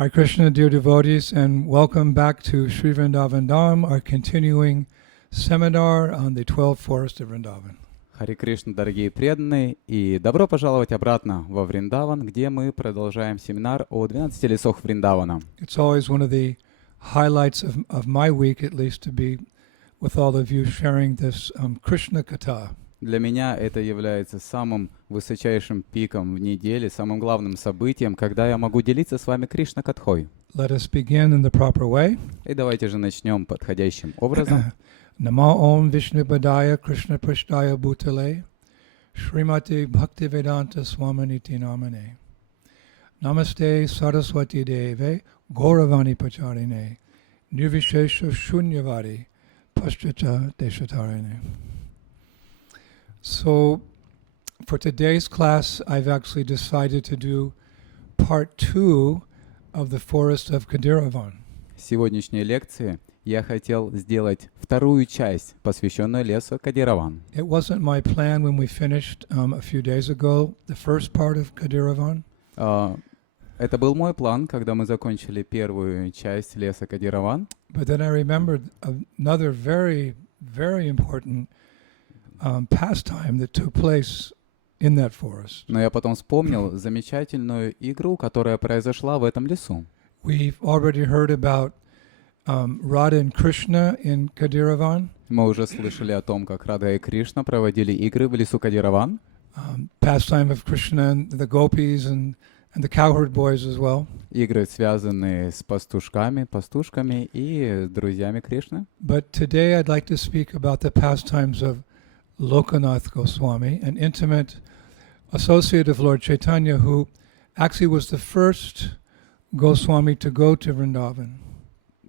Hare Krishna, dear devotees, and welcome back to Sri Vrindavan Dham, our continuing seminar on the 12 forests of Vrindavan. Харе Кришна, дорогие преданные, и добро пожаловать обратно во Вриндаван, где мы продолжаем семинар о 12 лесах Вриндавана. It's always one of the highlights of my week, at least, to be with all of you sharing this Krishna Katha. Для меня это является самым высочайшим пиком в неделе, самым главным событием, когда я могу делиться с вами Кришна Катхой. Let us begin in the proper way. И давайте же начнем подходящим образом. Nama Om Vishnu Padaya Krishna Prishtaya Bhutale Srimati Bhaktivedanta Swaminiti Namane Namaste Saraswati Deve Gauravani Pacharine Nirvishesha Shunyavadi Paschata Deshatarine. So, for today's class, I've actually decided to do part 2 of the forest of Khadiravan. В сегодняшней лекции я хотел сделать вторую часть, посвященную лесу Khadiravan. It wasn't my plan when we finished a few days ago, the first part of Khadiravan. Это был мой план, когда мы закончили первую часть леса Khadiravan. But then I remembered another very, very important pastime that took place in that forest. Но я потом вспомнил замечательную игру, которая произошла в этом лесу. We've already heard about Radha and Krishna in Khadiravan. Мы уже слышали о том, как Рада и Кришна проводили игры в лесу Khadiravan. Pastime of Krishna and the gopis and the cowherd boys as well. Игры, связанные с пастушками и с друзьями Кришны. But today I'd like to speak about the pastimes of Lokanath Goswami, an intimate associate of Lord Chaitanya, who actually was the first Goswami to go to Vrindavan.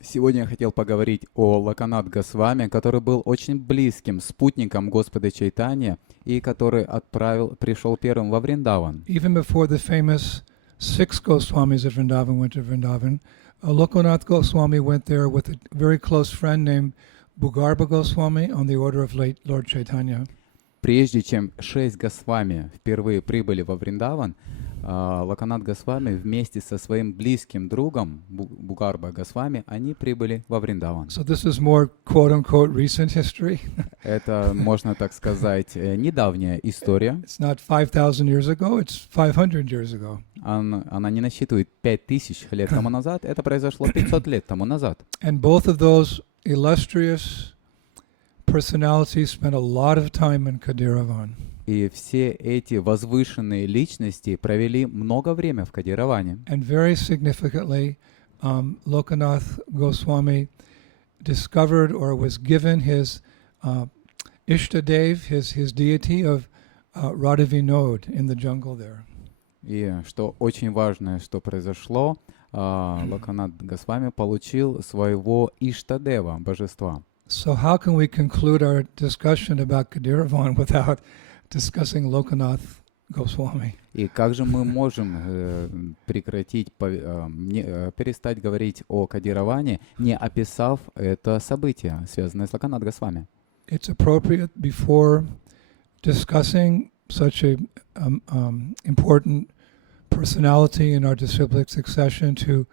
Сегодня я хотел поговорить о Локанат Госвами, который был очень близким спутником Господа Чайтанья и который пришел первым во Вриндаван. Even before the famous 6 Goswamis of Vrindavan went to Vrindavan, Lokanath Goswami went there with a very close friend named Bugarbha Goswami on the order of late Lord Chaitanya. Прежде чем 6 Госвами впервые прибыли во Вриндаван, Локанат Госвами вместе со своим близким другом Бугарба Госвами, они прибыли во Вриндаван. So this is more quote-unquote recent history. Это, можно так сказать, недавняя история. It's not 5,000 years ago, it's 500 years ago. Она не насчитывает 5000 лет тому назад, это произошло 500 лет тому назад. And both of those illustrious personalities spent a lot of time in Khadiravan. И все эти возвышенные личности провели много времени в Khadiravane. And very significantly, Lokanath Goswami discovered or was given his Ishtadev, his deity of Radha Vinod in the jungle there. И что очень важное, что произошло, Локанат Госвами получил своего Иштадева, божества. So how can we conclude our discussion about Khadiravan without discussing Lokanath Goswami? И как же мы можем перестать говорить о Khadiravane, не описав это событие, связанное с Локанат Госвами? It's appropriate before discussing such a important personality in our disciplic succession to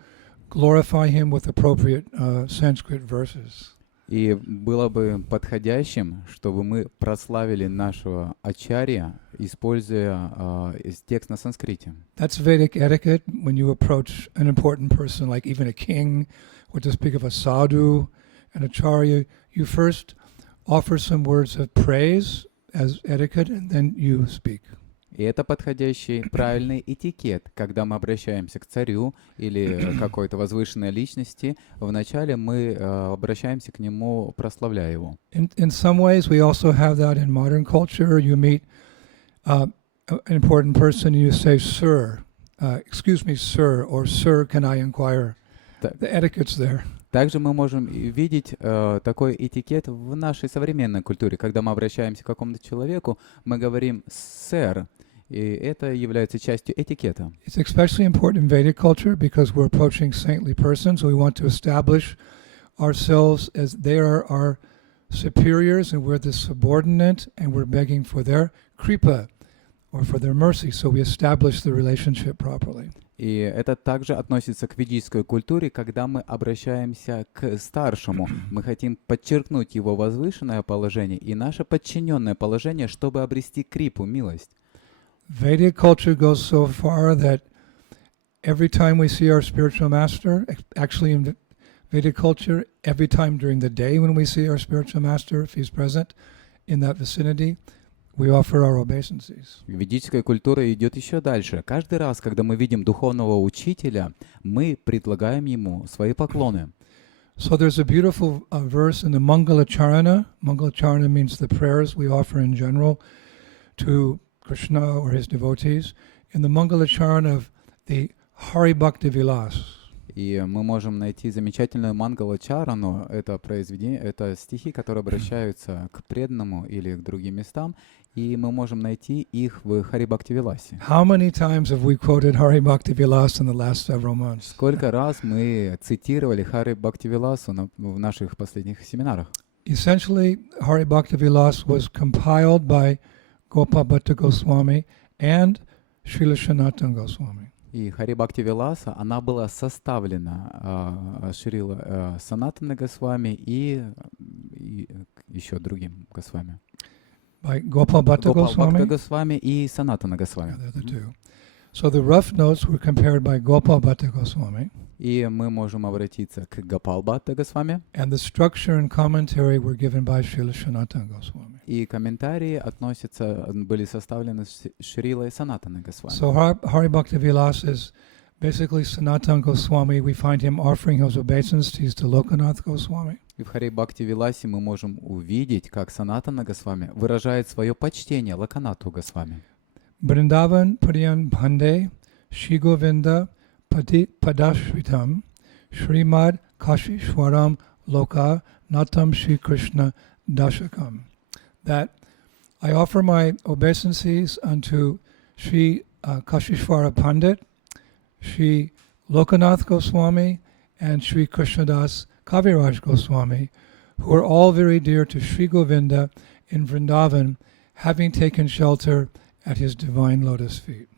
glorify him with appropriate Sanskrit verses. И было бы подходящим, чтобы мы прославили нашего ачарья, используя текст на санскрите. That's Vedic etiquette when you approach an important person, like even a king, or to speak of a sadhu, an acharya. You first offer some words of praise as etiquette, and then you speak. И это подходящий, правильный этикет, когда мы обращаемся к царю или какой-то возвышенной личности. Вначале мы обращаемся к нему, прославляя его. In some ways, we also have that in modern culture. You meet an important person, and you say, "Sir, excuse me, sir," or "Sir, can I inquire?" The etiquette's there. Также мы можем видеть такой этикет в нашей современной культуре. Когда мы обращаемся к какому-то человеку, мы говорим «сэр», и это является частью этикета. It's especially important in Vedic culture because we're approaching saintly persons. We want to establish ourselves as they are our superiors and we're the subordinate and we're begging for their kripa, or for their mercy. So we establish the relationship properly. И это также относится к ведической культуре, когда мы обращаемся к старшему. Мы хотим подчеркнуть его возвышенное положение и наше подчиненное положение, чтобы обрести крипу, милость. Vedic culture goes so far that every time we see our spiritual master, actually in Vedic culture, every time during the day when we see our spiritual master, if he's present in that vicinity, we offer our obeisances. Ведическая культура идет еще дальше. Каждый раз, когда мы видим духовного учителя, мы предлагаем ему свои поклоны. So there's a beautiful verse in the Mangalacharana. Mangalacharana means the prayers we offer in general to Krishna or his devotees. In the Mangalacharana of the Hari Bhakti Vilas. И мы можем найти замечательную Мангалачарану. Это произведение, это стихи, которые обращаются к преданному или к другим местам. И мы можем найти их в Хари Бхакти Виласе. How many times have we quoted Hari Bhakti Vilas in the last several months? Сколько раз мы цитировали Хари Бхакти Виласу в наших последних семинарах? Essentially, Hari Bhakti Vilas was compiled by Gopal Bhatta Goswami and Srila Sanatana Goswami. И Хари Бхакти Виласа, она была составлена Шрила Санатана Госвами и еще другим Госвами. By Gopal Bhatta Гопал Бхакта Goswami. Госвами и Санатана Госвами. Yeah, they're the two. So the rough notes were compared by Gopal Bhatta Goswami, И мы можем обратиться к Гопал Бхатта Госвами. and the structure and commentary were given by Srila Sanatana Goswami. И комментарии были составлены Шрилой Санатана Госвами. So Hari Bhakti Vilas is basically Sanatana Goswami. We find him offering his obeisances to Lokanath Goswami. И в Хари Бхакти Виласе мы можем увидеть, как Санатана Госвами выражает свое почтение Локанату Госвами. Vrindavan Puriyan Bhande Shri Govinda Padashritam Srimad Kashishwaram Loka Natam Shri Krishna Dashakam. That I offer my obeisances unto Shri Kashishwara Pandit, Shri Lokanath Goswami, and Shri Krishnadas Kaviraj Goswami, who are all very dear to Shri Govinda in Vrindavan, having taken shelter at his divine lotus feet.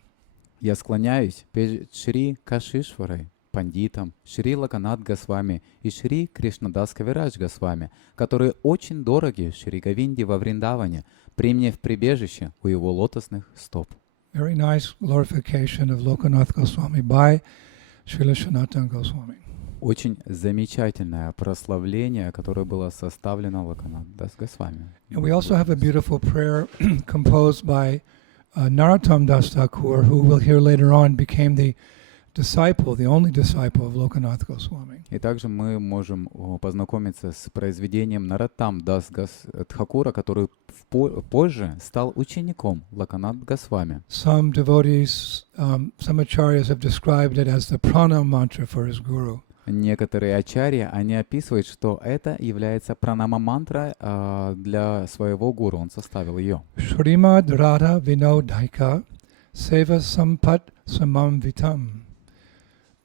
Я склоняюсь перед Шри Кашишварой, пандитом, Шри Локанат Госвами и Шри Кришнадас Кавирадж Госвами, которые очень дороги Шри Говинде во Вриндаване, приняв прибежище у его лотосных стоп. Very nice glorification of Lokanath Goswami by Srila Sanatana Goswami. Очень замечательное прославление, которое было составлено Локанат Дас Госвами. And we also have a beautiful prayer composed by Narottam Das Thakur, who we'll hear later on became the disciple, the only disciple of Lokanath Goswami. И также мы можем познакомиться с произведением Нароттам Дас Тхакура, который позже стал учеником Локанат Госвами. Some devotees, some acharyas have described it as the prana mantra for his guru. Некоторые ачарьи, они описывают, что это является пранама-мантра для своего гуру, он составил ее. Shrimad Radha Vinodhaika Seva Sampat Samam Vitam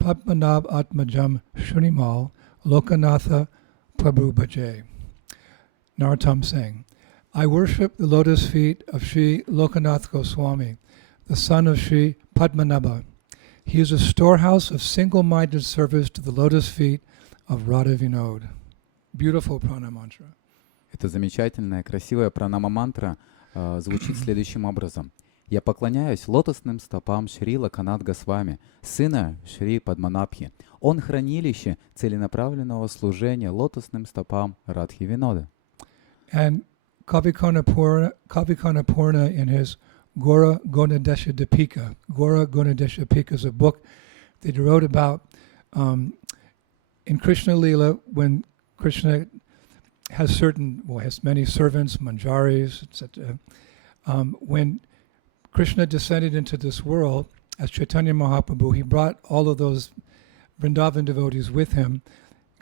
Padmanabh Atmajam Shrimal Lokanatha Prabhu Bhaje. Narottam saying, I worship the lotus feet of Sri Lokanath Goswami, the son of Sri Padmanabha. He is a storehouse of single-minded service to the lotus feet of Radha Vinod. Beautiful prana mantra. Это замечательная, красивая пранама-мантра звучит следующим образом. Я поклоняюсь лотосным стопам Шри Локанат Госвами, сына Шри Падманабхи. Он хранилище целенаправленного служения лотосным стопам Радхи Винода. And Kavikona Purna in his Gora Gunadesha Dipika. Gora Gunadesha Dipika is a book that he wrote about in Krishna Lila when Krishna has many servants, manjaris, etc. When Krishna descended into this world as Chaitanya Mahaprabhu, he brought all of those Vrindavan devotees with him,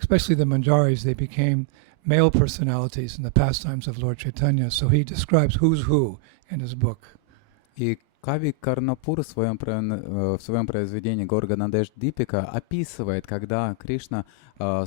especially the manjaris. They became male personalities in the pastimes of Lord Chaitanya. So he describes who's who in his book. И Кави Карнапур в своем произведении Горга Надежд Дипика описывает, когда Кришна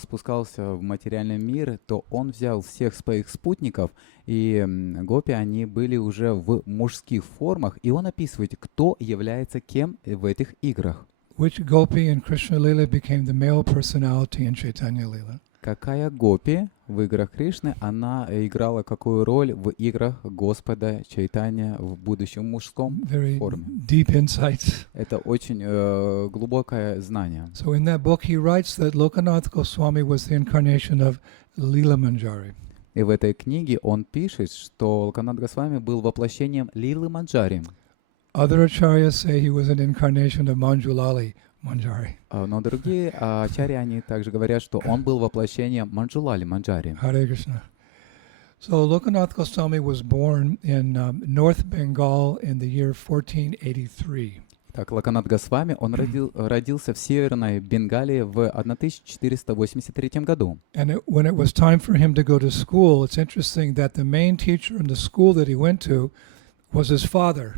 спускался в материальный мир, то он взял всех своих спутников, и гопи, они были уже в мужских формах, и он описывает, кто является кем в этих играх. Which gopi in Krishna Lila became the male personality in Chaitanya Lila? Какая гопи в играх Кришны, она играла какую роль в играх Господа Чайтанья в будущем мужском Very форме? deep insights. Это очень глубокое знание. So in that book he writes that Lokanath Goswami was the incarnation of Lila Manjari. И в этой книге он пишет, что Локанат Госвами был воплощением Лилы Манджари. Other acharyas say he was an incarnation of Manjulali Manjari. Но другие ачарьи, они также говорят, что он был воплощением Манджулали Манджари. Hare Krishna. So Lokanath Goswami was born in North Bengal in the year 1483. Так, Локанат Госвами, он родился в Северной Бенгалии в 1483 году. And when it was time for him to go to school, it's interesting that the main teacher in the school that he went to was his father.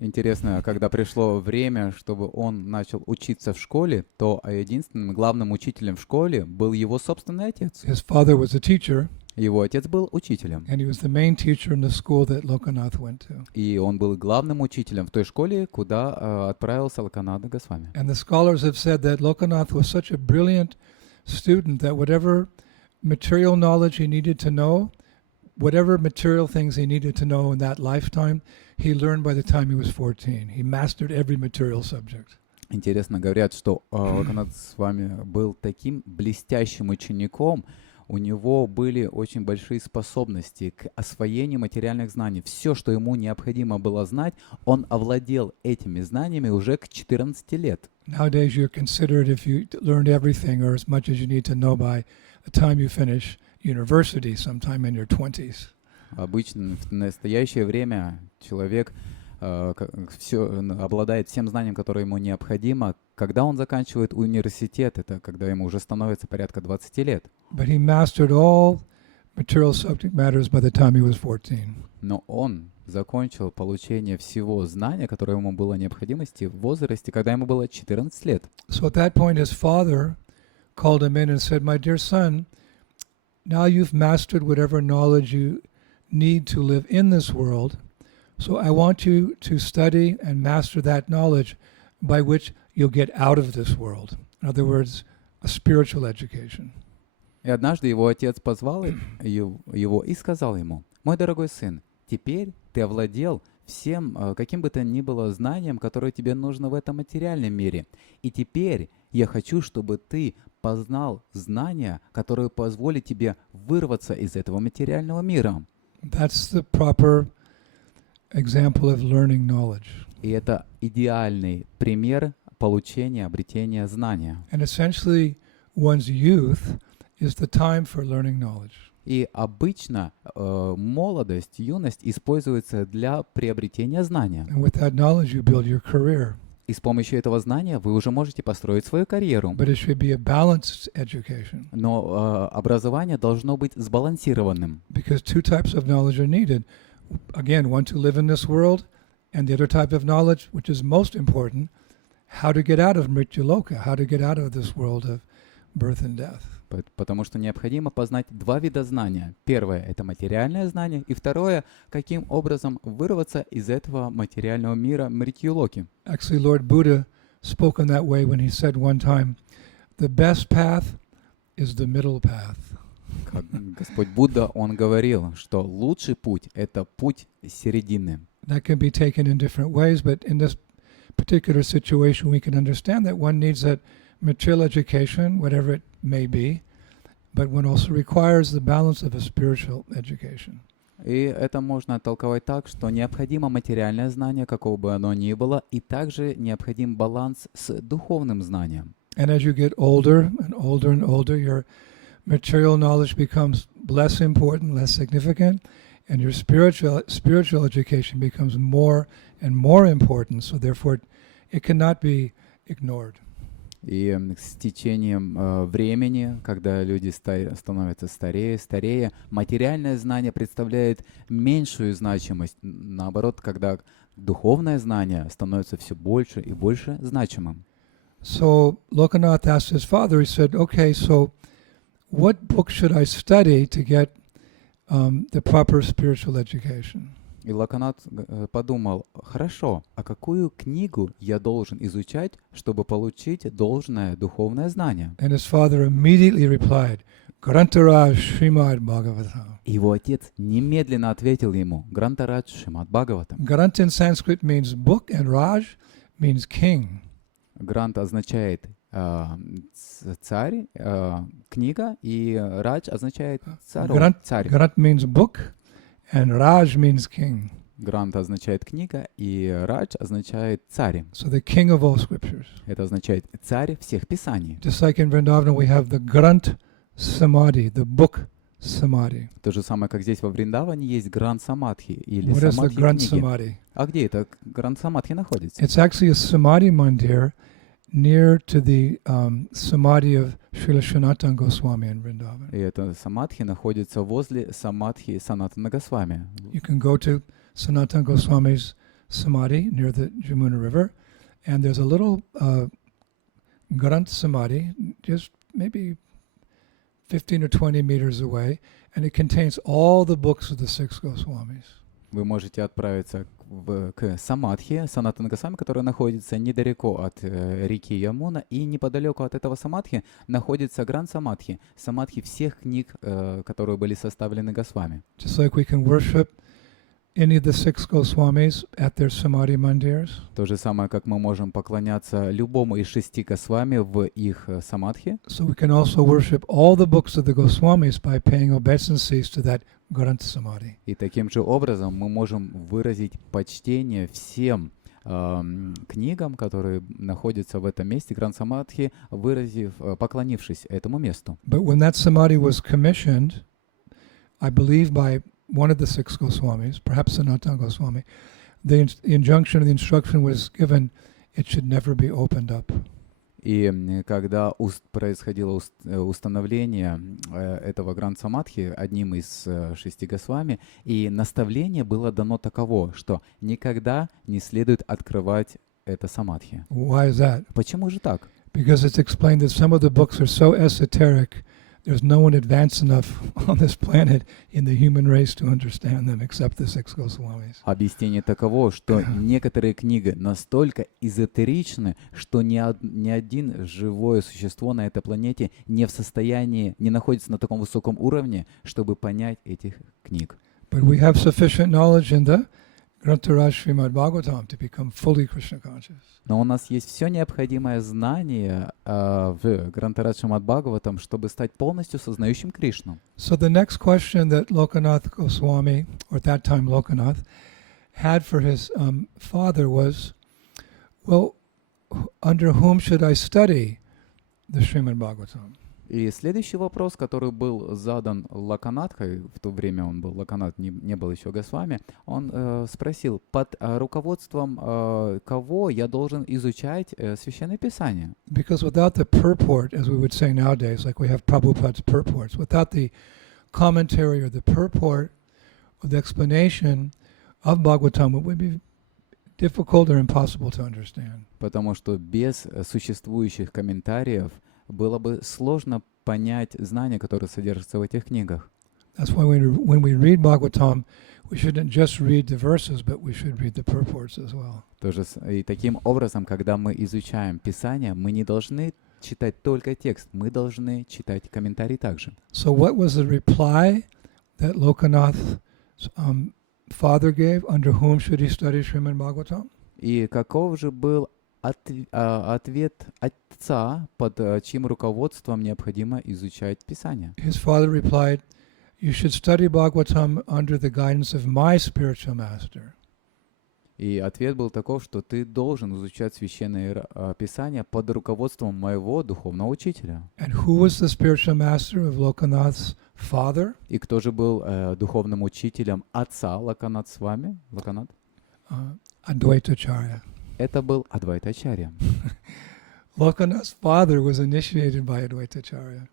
Интересно, когда пришло время, чтобы он начал учиться в школе, то единственным главным учителем в школе был его собственный отец. His father was a teacher, Его отец был учителем, and he was the main teacher in the school that Lokanath went to. и он был главным учителем в той школе, куда отправился Локанат Госвами. And the scholars have said that Lokanath was such a brilliant student that whatever material knowledge he needed to know, whatever material things he needed to know in that lifetime, he learned by the time he was 14. He mastered every material subject. Интересно, говорят, что Локанат Госвами был таким блестящим учеником, у него были очень большие способности к освоению материальных знаний. Все, что ему необходимо было знать, он овладел этими знаниями уже к 14 лет. Nowadays you're considered if you learned everything or as much as you need to know by the time you finish university sometime in your 20s. Обычно в настоящее время человек обладает всем знанием, которое ему необходимо. Когда он заканчивает университет, это когда ему уже становится порядка 20 лет. But he mastered all material subject matters by the time he was 14. Но он закончил получение всего знания, которое ему было необходимости в возрасте, когда ему было 14 лет. So at that point his father called him in and said, "My dear son, now you've mastered whatever knowledge you need to live in this world. So I want you to study and master that knowledge by which you'll get out of this world." In other words, a spiritual education. И однажды его отец позвал его и сказал ему: «Мой дорогой сын, теперь ты овладел всем, каким бы то ни было знанием, которое тебе нужно в этом материальном мире. И теперь я хочу, чтобы ты познал знания, которые позволят тебе вырваться из этого материального мира». That's the proper example of learning knowledge. И это идеальный пример получения, обретения знания. And essentially, one's youth is the time for learning knowledge. И обычно молодость, юность используется для приобретения знания. And with that knowledge, you build your career. И с помощью этого знания вы уже можете построить свою карьеру. But it should be a balanced education. Но образование должно быть сбалансированным. Because two types of knowledge are needed. Again, one to live in this world, and the other type of knowledge, which is most important, how to get out of Mrityuloka, how to get out of this world of birth and death. Потому что необходимо познать два вида знания. Первое — это материальное знание, и второе — каким образом вырваться из этого материального мира Мритьюлоки. Actually, Lord Buddha spoke in that way when he said one time, "The best path is the middle path." Как Господь Будда, Он говорил, что лучший путь — это путь середины. That can be taken in different ways, but in this particular situation, we can understand that one needs that material education, whatever it may be, but one also requires the balance of a spiritual education. И это можно толковать так, что необходимо материальное знание, какого бы оно ни было, и также необходим баланс с духовным знанием. And as you get older and older and older, your material knowledge becomes less important, less significant, and your spiritual education becomes more and more important, so therefore it cannot be ignored. И с течением времени, когда люди становятся старее, материальное знание представляет меньшую значимость. Наоборот, когда духовное знание становится все больше и больше значимым. So Lokanath asked his father, he said, okay, so what book should I study to get the proper spiritual education? И Локанат подумал, хорошо, а какую книгу я должен изучать, чтобы получить должное духовное знание? And his father immediately replied, Grantaraj Srimad Bhagavatam. И его отец немедленно ответил ему, Грантарадж Шримад Бхагаватам. Grant in Sanskrit means book and Raj means king. Грант означает царь, книга, и Радж означает царь. Grant means book and Raj means king. Грант означает книга, и Радж означает царь. So the king of all scriptures. Это означает царь всех писаний. Just like in Vrindavan we have the Grant Samadhi, the book Samadhi. То же самое, как здесь во Вриндаване есть Грант Самадхи или What is the Самадхи Grant книги. Samadhi? А где это Грант Самадхи находится? It's actually a Samadhi mandir near to the Samadhi of Srila Sanatana Goswami in Vrindavan. И это Самадхи находится возле Самадхи Санатана Госвами. You can go to Sanatana Goswami's Samadhi near the Jamuna River, and there's a little Grant Samadhi, just maybe 15 or 20 meters away, and it contains all the books of the six Goswamis. Вы можете отправиться к Самадхи, Санатана Госвами, которая находится недалеко от реки Ямуна, и неподалеку от этого Самадхи находится Грант Самадхи, Самадхи всех книг, которые были составлены Госвами. Just like we can worship any of the six Goswamis at their Samadhi mandirs. То же самое, как мы можем поклоняться любому из 6 Госвами в их Самадхи. So we can also worship all the books of the Goswamis by paying obeisances to that Grant Samadhi. И таким же образом мы можем выразить почтение всем книгам, которые находятся в этом месте, Грант Самадхи, поклонившись этому месту. But when that Samadhi was commissioned, I believe by one of the six Goswamis, perhaps Sanatana Goswami, the injunction, the instruction was given, it should never be opened up. И когда происходило установление этого Грант Самадхи одним из 6 Госвами, и наставление было дано таково, что никогда не следует открывать это Самадхи. Why is that? Почему же так? Because it's explained that some of the books are so esoteric, there's no one advanced enough on this planet in the human race to understand them except the six Goswamis. Объяснение таково, что некоторые книги настолько эзотеричны, что ни один живое существо на этой планете не в состоянии, не находится на таком высоком уровне, чтобы понять этих книг. But we have sufficient knowledge in the Grantaraj Srimad Bhagavatam to become fully Krishna conscious. Но у нас есть все необходимое знание в Грантарадж Шримад Бхагаватам, чтобы стать полностью сознающим Кришну. So the next question that Lokanath Goswami, or at that time Lokanath, had for his father was, well, under whom should I study the Srimad Bhagavatam? И следующий вопрос, который был задан Локанатхой, в то время он был Локанат, не был еще Госвами, он спросил, под руководством кого я должен изучать Священное Писание? Because without the purport, as we would say nowadays, like we have Prabhupada's purports, without the commentary or the purport or the explanation of Bhagavatam, it would be difficult or impossible to understand. Потому что без существующих комментариев было бы сложно понять знания, которые содержатся в этих книгах. That's why when we read Bhagavatam, we shouldn't just read the verses, but we should read the purports as well. И таким образом, когда мы изучаем Писание, мы не должны читать только текст, мы должны читать комментарии также. So what was the reply that Lokanath's father gave? Under whom should he study Srimad Bhagavatam? И каков же был ответ отца, под чьим руководством необходимо изучать Писание? His father replied, you should study Bhagavatam under the guidance of my spiritual master. И ответ был таков, что ты должен изучать Священное Писание под руководством моего духовного учителя. And who was the spiritual master of Lokanath's father? И кто же был духовным учителем отца Локанат с вами? Локанат? Advaitacharya. Это был Адвайтачарья. Lokanath's father was initiated by Advaitacharya.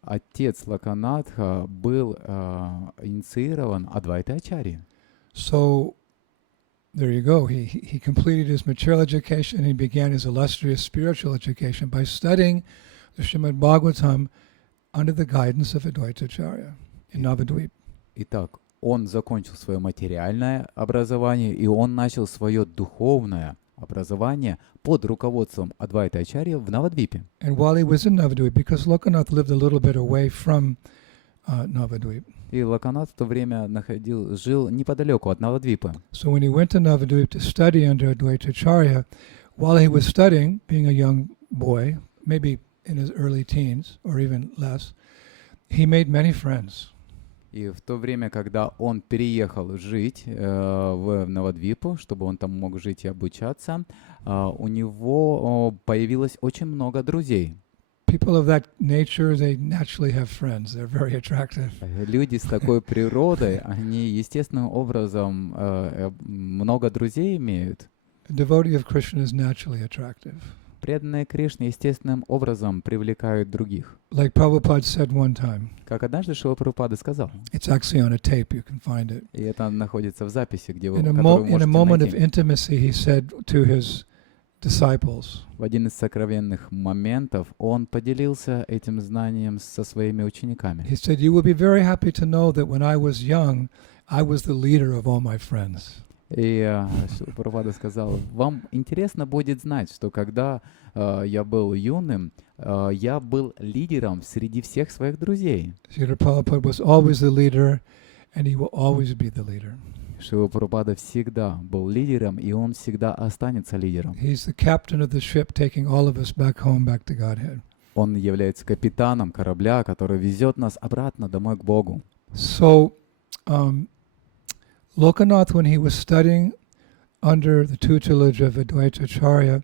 Отец Локанатха был инициирован Адвайтачарьей. So there you go. He completed his material education and he began his illustrious spiritual education by studying the Srimad Bhagavatam under the guidance of Advaita Acharya in Navadvip. Итак, он закончил свое материальное образование, и он начал свое духовное образование под руководством Адвайта Ачарьи в Навадвипе. And while he was in Navadvip, because Lokanath lived a little bit away from Navadvip. И Локанат в то время жил неподалеку от Навадвипа. So when he went to Navadvip to study under Advaita Acharya, while he was studying, being a young boy, maybe in his early teens or even less, he made many friends. И в то время, когда он переехал жить в Навадвипу, чтобы он там мог жить и обучаться, у него появилось очень много друзей. People of that nature, they naturally have friends. They're very attractive. Люди с такой природой, они естественным образом много друзей имеют. A devotee of Krishna is naturally attractive. Преданные Кришне естественным образом привлекают других. Like Prabhupada said one time. Как однажды Шрила Прабхупада сказал. It's actually on a tape, you can find it. И это находится в записи, где вы, In которую вы a можете moment of найти. intimacy, he said to his disciples. В один из сокровенных моментов он поделился этим знанием со своими учениками. He said, "You will be very happy to know that when I was young, I was the leader of all my friends." И Шрила Прабхупада сказал, вам интересно будет знать, что когда я был юным, я был лидером среди всех своих друзей. Srila Prabhupada was always the leader, and he will always be the leader. Шрила Прабхупада всегда был лидером, и он всегда останется лидером. He's the captain of the ship, taking all of us back home, back to Godhead. Он является капитаном корабля, который везет нас обратно домой к Богу. So, Lokanath, when he was studying under the tutelage of Advaita Acharya,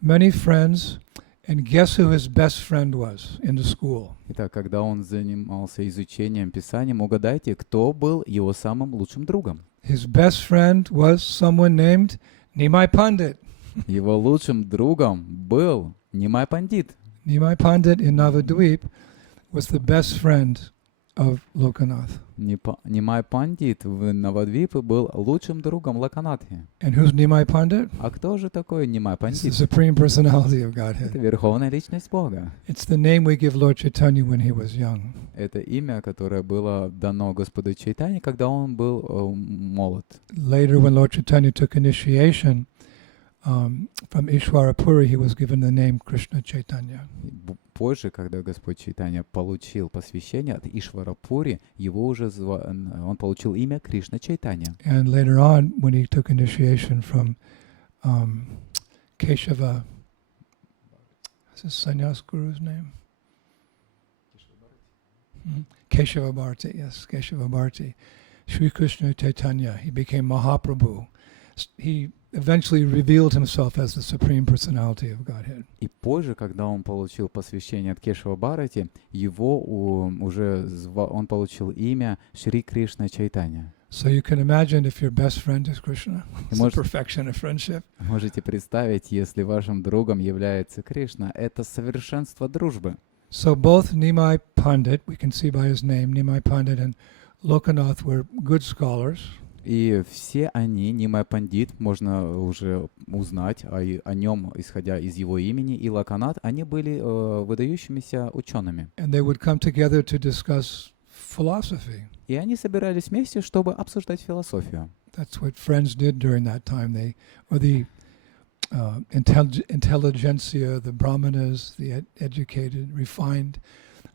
many friends, and guess who his best friend was in the school? Итак, когда он занимался изучением Писанием, угадайте, кто был его самым лучшим другом? His best friend was someone named Nimai Pandit. Его лучшим другом был Нимай Пандит. Nimai Pandit in Navadvip was the best friend of Lokanath. Нимай Пандит в Навадвипе был лучшим другом Локанатхи. And who's Nimai Pandit? А кто же такой Нимай It's the Пандит? Supreme Personality of Это Godhead. Верховная Личность Бога. It's the name we give Lord Chaitanya when he was young. Это имя, которое было дано Господу Чайтане, когда он был молод. Later, when Lord Chaitanya took initiation from Ishwarapuri, he was given the name Krishna Chaitanya. Позже, когда Господь Чайтанья получил посвящение от Ишварапури, его уже он получил имя Кришна Чайтанья. And later on, when he took initiation from Keshava, what's his sannyas guru's name? Keshava Bharati, yes, Keshava Bharati. Sri Krishna Chaitanya, he became Mahaprabhu. He eventually revealed himself as the Supreme Personality of Godhead. И позже, когда он получил посвящение от Кешава Бхарати, он получил имя Шри Кришна Чайтанья. So you can imagine if your best friend is Krishna, it's the perfection of friendship. Можете представить, если вашим другом является Кришна, это совершенство дружбы. So both Nimai Pandit, we can see by his name, Nimai Pandit and Lokanath were good scholars. И все они, Нимай Пандит, можно уже узнать о нем, исходя из его имени, и Локанат, они были выдающимися учеными. And they would come together to discuss philosophy. И они собирались вместе, чтобы обсуждать философию. That's what friends did during that time. The intelligentsia, the brahmanas, the educated, refined,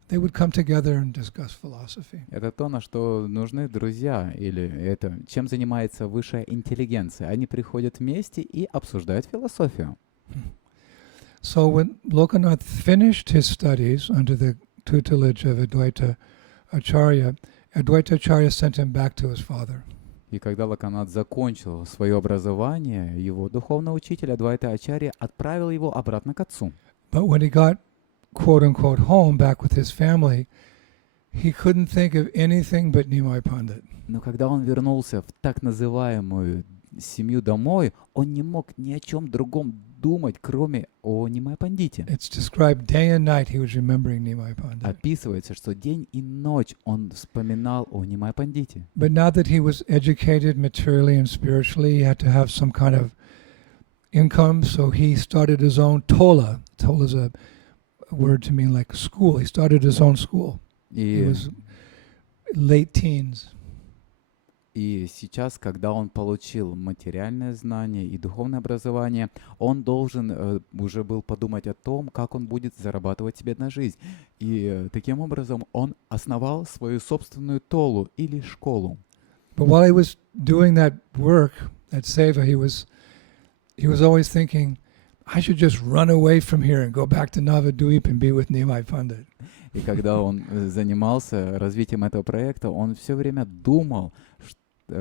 they would come together and discuss philosophy. Это то, на что нужны друзья, или это чем занимается высшая интеллигенция. Они приходят вместе и обсуждают философию. So when Lokanath finished his studies under the tutelage of Advaita Acharya sent him back to his father. И когда Локанат закончил свое образование, его духовный учитель Адвайта Ачарья отправил его обратно к отцу. But when he got quote-unquote home back with his family, he couldn't think of anything but Nimai Pandit. Но когда он вернулся в так называемую семью домой, он не мог ни о чем другом думать, кроме о Нимай Пандите. It's described day and night he was remembering Nimai Pandit. Описывается, что день и ночь он вспоминал о Нимай Пандите. But now that he was educated materially and spiritually, he had to have some kind of income, so he started his own tola. Tola is a word to mean like school. He started his own school. He И, was late teens. и сейчас, когда он получил материальное знание и духовное образование, он должен уже был подумать о том, как он будет зарабатывать себе на жизнь. И таким образом он основал свою собственную толу или школу. But while he was doing that work at Seva, he was always thinking, I should just run away from here and go back to Navadvip and be with Nimai Pandit. И когда он занимался развитием этого проекта, он все время думал,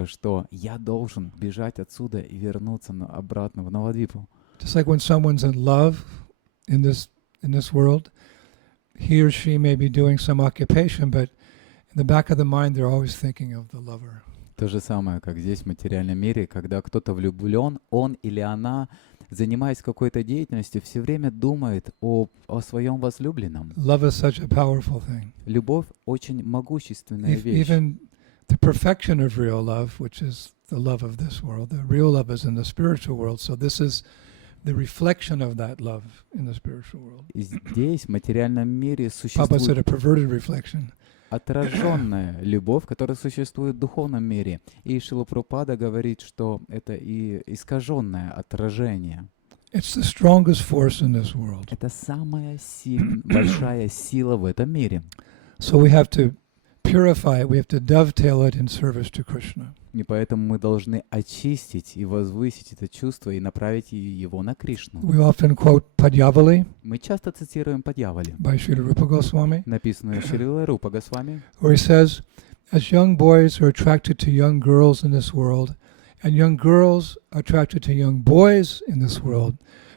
что я должен бежать отсюда и вернуться обратно в Навадвипу. Just like when someone's in love in this world, he or she may be doing some occupation, but in the back of the mind, they're always thinking of the lover. То же самое, как здесь в материальном мире, когда кто-то влюблен, он или она, занимаясь какой-то деятельностью, все время думает о своем возлюбленном. Love is such a powerful thing. Любовь очень могущественная вещь. Even the perfection of real love, which is the love of this world, the real love is in the spiritual world. So this is the reflection of that love in the spiritual world. И здесь, в материальном мире, Papa said a существует perverted reflection. отраженная любовь, которая существует в духовном мире. И Шрила Прабхупада говорит, что это и искаженное отражение. It's the strongest force in this world. Это самая большая сила в этом мире. So we have to purify it. We have to dovetail it in service to Krishna. И поэтому мы должны очистить и возвысить это чувство и направить его на Кришну. We often quote Padyavali Мы часто цитируем Падьявали, by Srila Rupa Goswami, написанную Шрилой Рупа Госвами, where he says, as young boys are attracted to young girls in this world, and young girls are attracted to young boys in this world,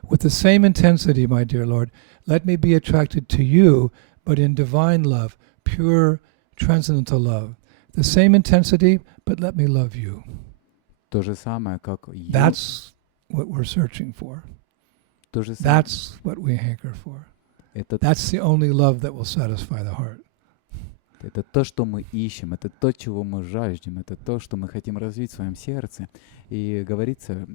with the same intensity, my dear Lord, let me be attracted to you, but in divine love, pure transcendental love. The same intensity, but let me love you. то же самое, как That's what we're searching for. то же самое. That's what we hanker for. Это That's the only love that will satisfy the heart. Это то, что мы ищем, это то, чего мы жаждем, это то, что мы хотим развить в своем сердце. И говорится,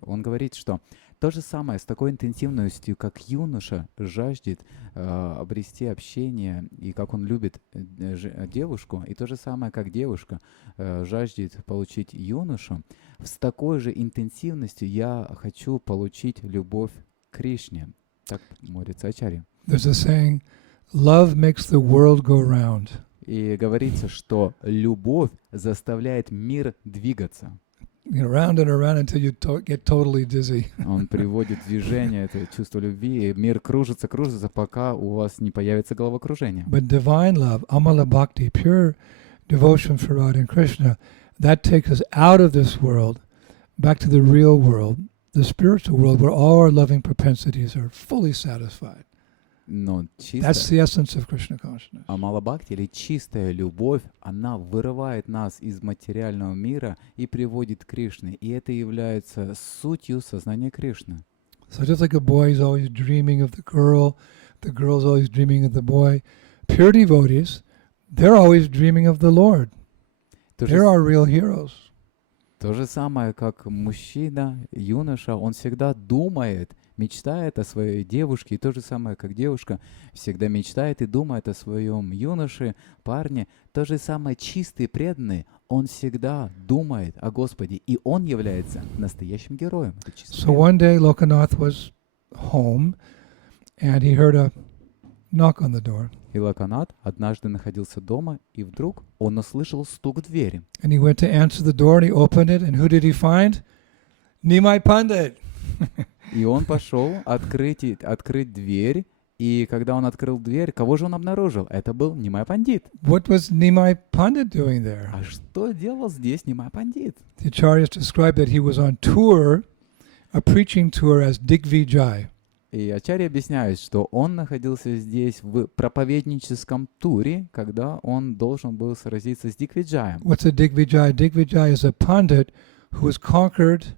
он говорит, что то же самое с такой интенсивностью, как юноша жаждет обрести общение, и как он любит девушку, и то же самое, как девушка жаждет получить юношу, с такой же интенсивностью я хочу получить любовь к Кришне. Так молится Ачарья. There's a saying, love makes the world go round. И говорится, что любовь заставляет мир двигаться. You know, round and around until you get totally dizzy. Он приводит в движение это чувство любви, и мир кружится, кружится, пока у вас не появится головокружение. But divine love, amala bhakti, pure devotion for Radha and Krishna, that takes us out of this world, back to the real world, the spiritual world, where all our loving propensities are fully satisfied. Но That's the essence of Krishna consciousness. Амалабхакти, или чистая любовь, она вырывает нас из материального мира и приводит к Кришне. И это является сутью сознания Кришны. So just like a boy is always dreaming of the girl's always dreaming of the boy, pure devotees, they're always dreaming of the Lord. They're our real heroes. То же самое, как мужчина, юноша, он всегда думает, мечтает о своей девушке, и то же самое, как девушка всегда мечтает и думает о своем юноше, парне. То же самое чистый, преданный, он всегда думает о Господе, и он является настоящим героем. So one day Lokanath was home, and he heard a knock on the door. И Лаканат однажды находился дома, и вдруг он услышал стук в двери. And he went to answer the door, and he opened it, and who did he find? Nimai Pandit. И он пошел открыть дверь, и когда он открыл дверь, кого же он обнаружил? Это был Нимай Пандит. What was Nimai Pandit doing there? А что делал здесь Нимай Пандит? The acharyas described that he was on tour, a preaching tour as Digvijay. И Ачарья объясняет, что он находился здесь в проповедническом туре, когда он должен был сразиться с Дигвиджаем. What's a Digvijay? Digvijay is a Pandit who has conquered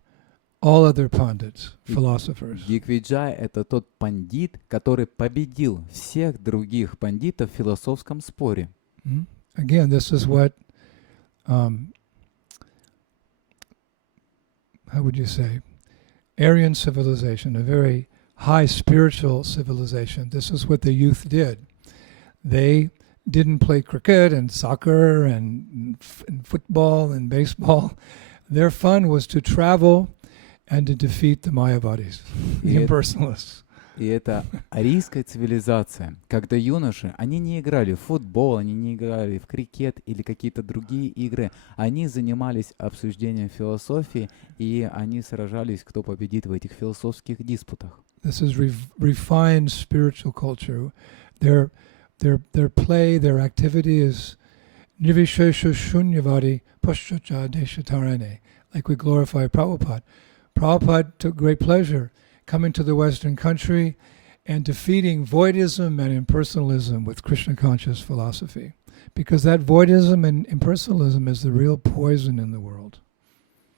all other pundits, philosophers. Диквиджай — это тот пандит, который победил всех других пандитов в философском споре. Again, this is what, how would you say, Aryan civilization, a very high spiritual civilization. This is what the youth did. They didn't play cricket and soccer and football and baseball. Their fun was to travel and to defeat the Mayavadis, the impersonalists. И это арийская цивилизация, когда юноши, они не играли в футбол, они не играли в крикет или какие-то другие игры, они занимались обсуждением философии, и они сражались, кто победит в этих философских диспутах. This is refined spiritual culture. Their play, their activity is nirvishesha shunyavadi pashchacha deshatarane, like we glorify Prabhupada. Prabhupada took great pleasure coming to the Western country and defeating voidism and impersonalism with Krishna conscious philosophy, because that voidism and impersonalism is the real poison in the world.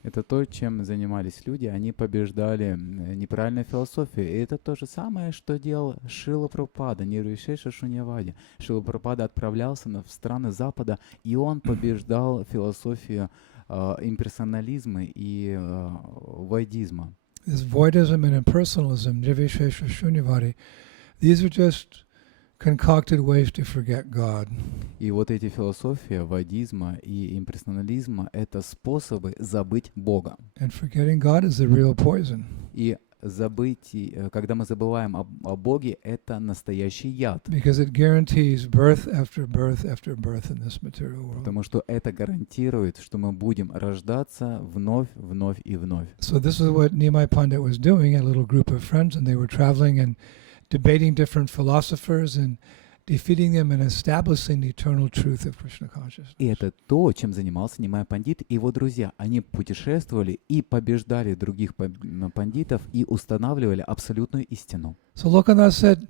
Это то, чем занимались люди, они побеждали неправильную философию. И это то же самое, что делал Шрила Прабхупада, Нирвишеша Шуньявади. Шрила Прабхупада отправлялся в страны Запада, и он побеждал философию имперсонализма и вайдизма. This voidism and impersonalism, nirvishesha shunyavadi, these are just concocted ways to forget God. И вот эти философии вайдизма и имперсонализма — это способы забыть Бога. And forgetting God is the real poison. И забыть, когда мы забываем о Боге, это настоящий яд. Because it guarantees birth after birth after birth in this material world. Потому что это гарантирует, что мы будем рождаться вновь, вновь и вновь. So this is what Nimai Pandit was doing, a little group of friends, and they were traveling and debating different philosophers and defeating them and establishing the eternal truth of Krishna consciousness. И это то, чем занимался Нимай Пандит и его друзья. Они путешествовали и побеждали других пандитов и устанавливали абсолютную истину. So Lokanath said,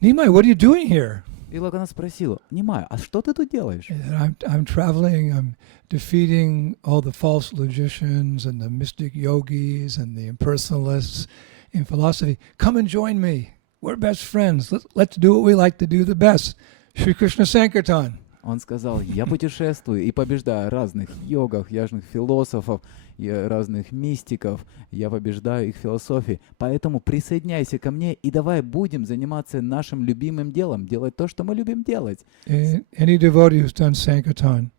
Nimai, what are you doing here? И Локанат спросил: Нимай, а что ты тут делаешь? He said, I'm traveling, I'm defeating all the false logicians and the mystic yogis and the impersonalists in philosophy. Come and join me. We're best friends. Let's do what we like to do the best. Shri Krishna Sankirtan. Он сказал: я путешествую и побеждаю разных йогов, яжных философов, и разных мистиков. Я побеждаю их философии. Поэтому присоединяйся ко мне и давай будем заниматься нашим любимым делом, делать то, что мы любим делать. Any devotee who's done Sankirtan,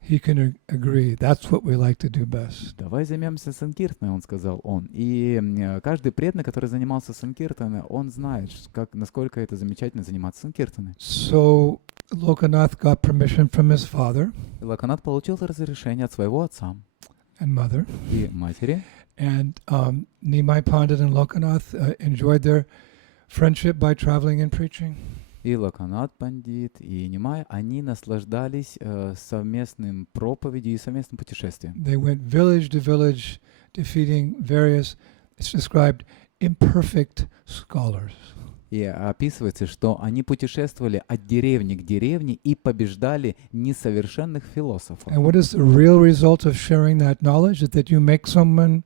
he can agree. That's what we like to do best. Давай займемся санкиртаной, он сказал он. И каждый преданный, который занимался санкиртаной, он знает, насколько это замечательно заниматься санкиртаной. So Lokanath got permission from his father И Локанат получил разрешение от своего отца and mother, и матери. and Nimai Pandit and Lokanath enjoyed their friendship by traveling and preaching. И Локанат Пандит, и Нимай, они наслаждались совместным проповедью и совместным путешествием. They went village to village, defeating various, it's described, imperfect scholars. И описывается, что они путешествовали от деревни к деревне и побеждали несовершенных философов. And what is the real result of sharing that knowledge? Is that you make someone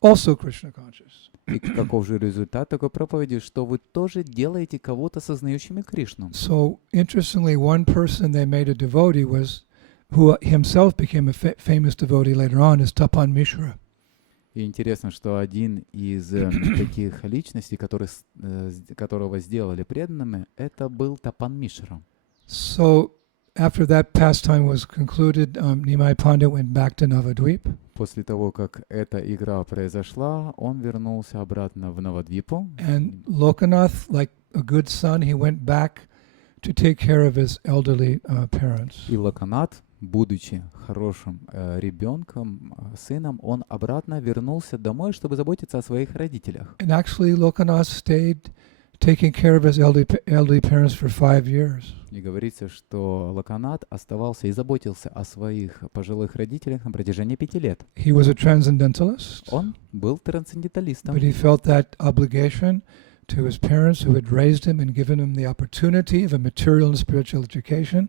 also Krishna conscious. И каков же результат такой проповеди, что вы тоже делаете кого-то сознающими Кришну? So interestingly, one person they made a devotee was, who himself became a famous devotee later on, is Tapan Mishra. И интересно, что один из таких личностей, которого сделали преданными, это был Тапан Мишра. So after that pastime was concluded, Nimai Pandit went back to Navadvip. После того, как эта игра произошла, он вернулся обратно в Навадвипу. And Lokanath, like a good son, he went back to take care of his elderly parents. И Локанат, будучи хорошим ребенком, сыном, он обратно вернулся домой, чтобы заботиться о своих родителях. And actually, Lokanath stayed taking care of his elderly parents for 5 years. И говорится, что Локанат оставался и заботился о своих пожилых родителях на протяжении 5 лет. He was a transcendentalist, Он был трансценденталистом. but he felt that obligation to his parents who had raised him and given him the opportunity of a material and spiritual education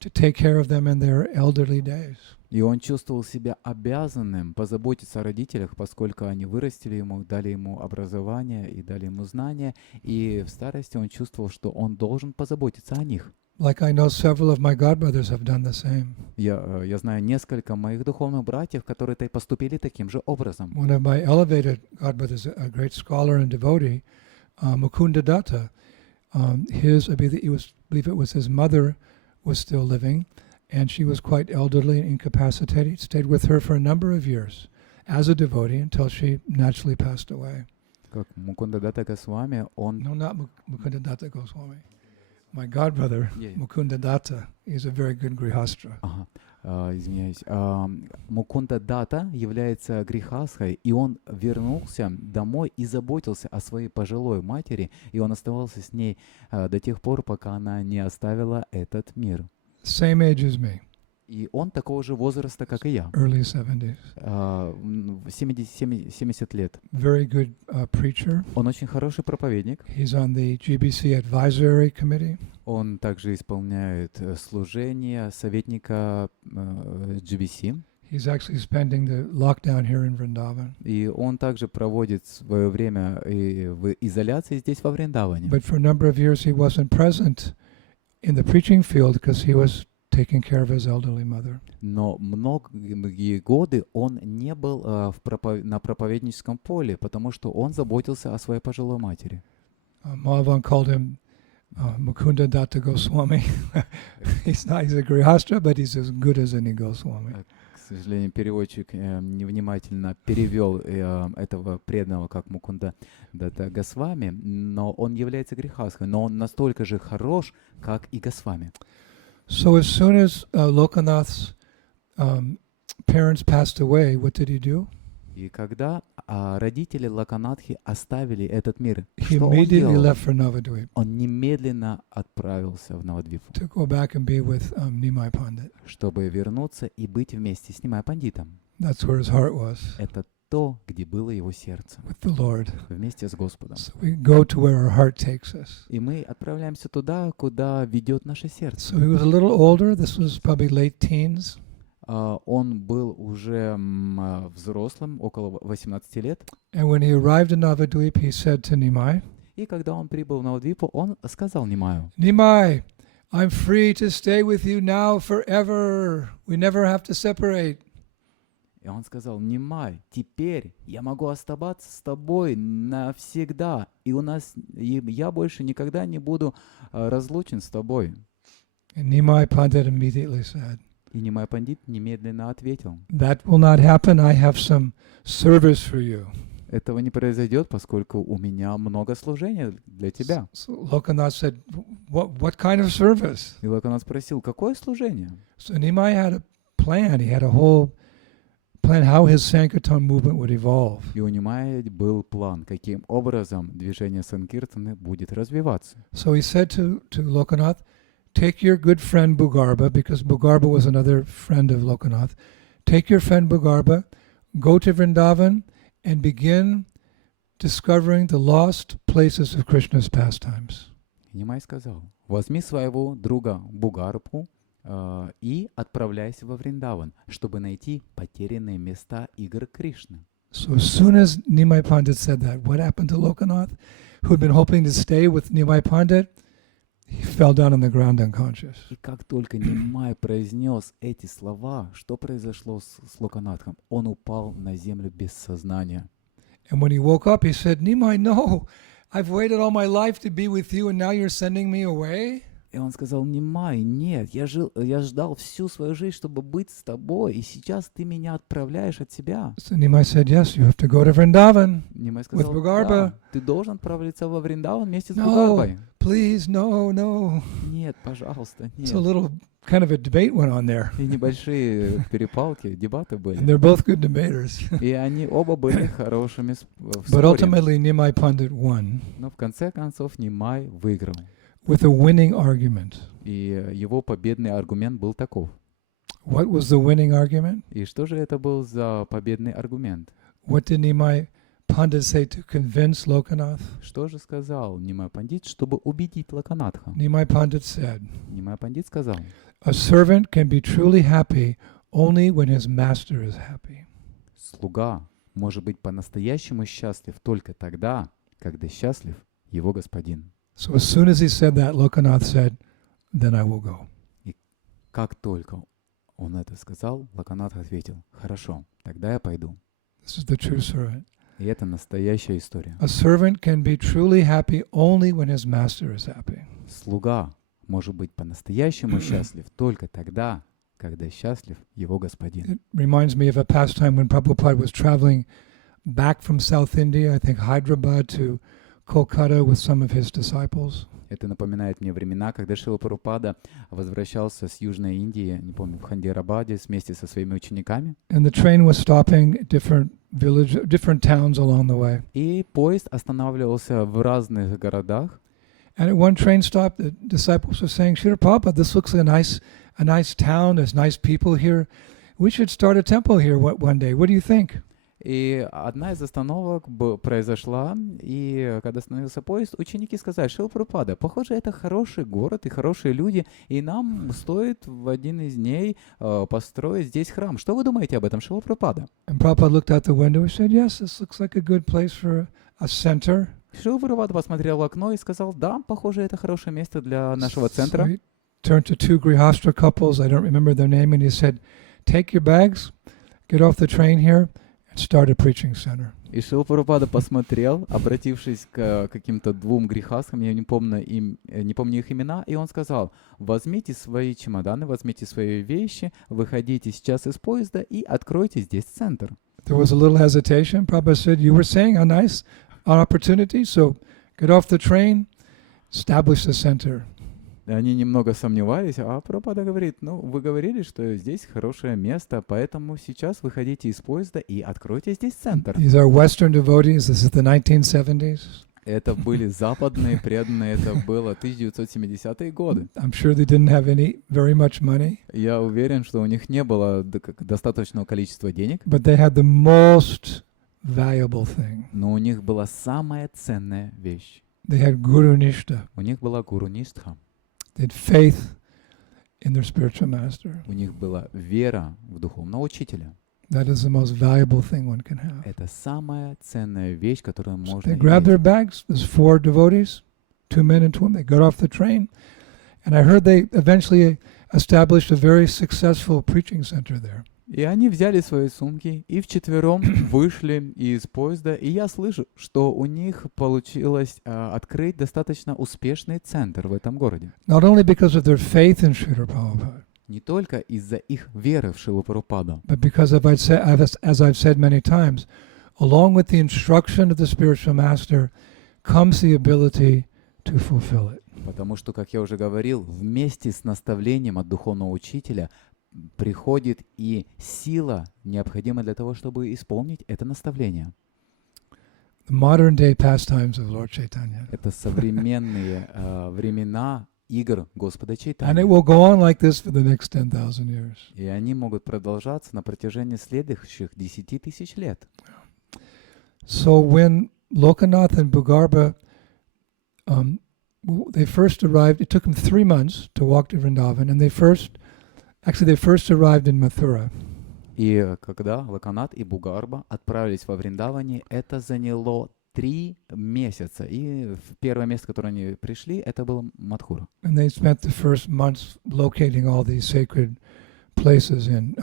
to take care of them in their elderly days. И он чувствовал себя обязанным позаботиться о родителях, поскольку они вырастили ему, дали ему образование и дали ему знания, и в старости он чувствовал, что он должен позаботиться о них. Like I know several of my godbrothers have done the same. Я знаю несколько моих духовных братьев, которые поступили таким же образом. One of my elevated godbrothers, a great scholar and devotee, Mukunda Datta, I believe it was his mother was still living, and she was quite elderly and incapacitated. Stayed with her for a number of years as a devotee until she naturally passed away. Как Мукунда Датта Госвами, он... No, not Mukunda Datta Goswami. My godbrother, Mukunda Datta, is a very good grihastra. Извиняюсь. Мукунда Датта является грихастхой, и он вернулся домой и заботился о своей пожилой матери, и он оставался с ней до тех пор, пока она не оставила этот мир. Same age as me. И он такого же возраста, как и я. Early 70s. 70 лет. Very good preacher. Он очень хороший проповедник. He's on the GBC Advisory Committee. Он также исполняет служение советника GBC. He's actually spending the lockdown here in Vrindavan. И он также проводит свое время в изоляции здесь, во Вриндаване. But for a number of years he wasn't present in the preaching field because he was taking care of his elderly mother. Но многие годы он не был на проповедническом поле, потому что он заботился о своей пожилой матери. Mahavan called him Mukunda Datta Goswami. He's a grihastra, but he's as good as any Goswami. К сожалению, переводчик невнимательно перевел этого преданного как Мукунда Датта Госвами, но он является грихастхой, но он настолько же хорош, как и Госвами. So as soon as Lokanath's parents passed away, what did he do? И когда родители Локанатхи оставили этот мир, He что он immediately делал? left for Navadvip Он немедленно отправился в Навадвипу, to go back and be with Nimai Pandit. чтобы вернуться и быть вместе с Нимай Пандитом. That's where his heart was, Это то, где было его сердце, with the Lord. вместе с Господом. So we go to where our heart takes us. И мы отправляемся туда, куда ведет наше сердце. So he was a little older. This was probably late teens. Он был уже взрослым, около 18 лет. And when he arrived in Navadvip, he said to Nimai, И когда он прибыл в Навадвипу, он сказал Нимаю: Nimai, I'm free to stay with you now forever. We never have to separate. И он сказал: Нимай, теперь я могу оставаться с тобой навсегда, и я больше никогда не буду разлучен с тобой. And Nimai Pandit immediately said, И Нимай Пандит немедленно ответил: that will not happen. I have some service for you. этого не произойдет, поскольку у меня много служения для тебя. So Lokanath said, what kind of service? И Локанат спросил: какое служение? So Nimai had a plan. He had a whole plan how his Sankirtan movement would evolve. И у Нимая был план, каким образом движение Санкиртаны будет развиваться. So he said to Lokanath, take your good friend Bugarba, because Bugarba was another friend of Lokanath. Take your friend Bugarba, go to Vrindavan, and begin discovering the lost places of Krishna's pastimes. Нимай сказал: возьми своего друга Бугарпу и отправляйся во Вриндаван, чтобы найти потерянные места игр Кришны. So as soon as Nimai Pandit said that, what happened to Lokanath, who had been hoping to stay with Nimai Pandit? He fell down on the ground unconscious. И как только Нимай произнес эти слова, что произошло с Локанатхом? Он упал на землю без сознания. And when he woke up, he said, Nimai, no, I've waited all my life to be with you, and now you're sending me away? И он сказал: Нимай, нет, я ждал всю свою жизнь, чтобы быть с тобой, и сейчас ты меня отправляешь от себя. So Nimai said, yes, you have to go to Vrindavan. Нимай сказал: Bugarba. да, ты должен отправиться во Вриндаван вместе с No. Бугарбой. Please, no. Нет, пожалуйста, нет. So a little kind of a debate went on there. И небольшие перепалки, дебаты And были. they're both good debaters. И они оба были хорошими в But споре. ultimately, Nimai Pandit won Но в конце концов Нимай выиграл. with a winning argument. И его победный аргумент был таков. What was the winning argument? И что же это был за победный аргумент? What did Nimai Pandit say to convince Lokanath? Что же сказал Нимай Пандит, чтобы убедить Локанатха? Nimai Pandit said, Нимай Пандит сказал, a servant can be truly happy only when his master is happy. слуга может быть по-настоящему счастлив только тогда, когда счастлив его господин. So as soon as he said that, Lokanath said, then I will go. И как только он это сказал, Локанатх ответил, хорошо, тогда я пойду. This is the true servant. И это настоящая история. A servant can be truly happy only when his master is happy. Слуга может быть по-настоящему счастлив только тогда, когда счастлив его господин. It reminds me of a past time when Prabhupada was traveling back from South India, I think Hyderabad to Kolkata with some of his disciples. Это напоминает мне времена, когда Шрила Прабхупада возвращался с Южной Индии, не помню, в Хандирабаде вместе со своими учениками. And the train was stopping at different towns along the way. И поезд останавливался в разных городах. And at one train stop, the disciples were saying, Srila Prabhupada, this looks like a nice town, there's nice people here. We should start a temple here one day. What do you think? И одна из остановок произошла, и когда остановился поезд, ученики сказали, Шрила Прабхупада, похоже, это хороший город и хорошие люди, и нам стоит в один из дней построить здесь храм. Что вы думаете об этом, Шрила Прабхупада? And Prabhupada looked out the window and said, yes, this looks like a good place for a center. Шрила Прабхупада посмотрел в окно и сказал, да, похоже, это хорошее место для нашего So центра. he turned to two Grihastra couples, I don't remember their name, and he said, take your bags, get off the train here, and start a preaching center. И Шрила Прабхупада посмотрел, обратившись к каким-то двум грехастам, я не помню их имена, и он сказал, возьмите свои чемоданы, возьмите свои вещи, выходите сейчас из поезда и откройте здесь центр. There was a little hesitation. Prabhupada said, you were saying a nice opportunity, so get off the train, establish the center. И они немного сомневались, а Прабхупада говорит, ну, вы говорили, что здесь хорошее место, поэтому сейчас выходите из поезда и откройте здесь центр. These are Western devotees. This is the 1970s. Это были западные преданные, это было 1970-е годы. I'm sure they didn't have very much money, Я уверен, что у них не было достаточного количества денег, but they had the most valuable thing. но у них была самая ценная вещь. They had Guru Nishta. У них была гуру Ништха, They had faith in their spiritual master. у них была вера в духовного учителя. That is the most valuable thing one can have. Это самая ценная вещь, которую So можно they grabbed their иметь. bags. There's 4 devotees, 2 men and 2 women. They got off the train. And I heard they eventually established a very successful preaching center there. И они взяли свои сумки и вчетвером вышли из поезда. И я слышу, что у них получилось открыть достаточно успешный центр в этом городе. Not only because of their faith in Srila Prabhupada, Не только из-за их веры в Шрилу Прабхупаду, but because, as I've said many times, along with the instruction of the spiritual master comes the ability to fulfill it. потому что, как я уже говорил, вместе с наставлением от духовного учителя приходит и сила, необходимая для того, чтобы исполнить это наставление. The modern day pastimes of Lord Chaitanya. Это современные времена игр Господа And it Чайтаньи. will go on like this for the next 10,000 years. И они могут продолжаться на протяжении следующих 10 тысяч лет. So when Lokanath and Bhugarba, they first arrived, it took them 3 months to walk to Vrindavan, and they first arrived in Mathura. И когда Локанат и Бугарба отправились во Вриндаване, это заняло 3 месяца. И в первое место, в которое они пришли, это был Мадхура. And they spent the first months locating all these sacred places in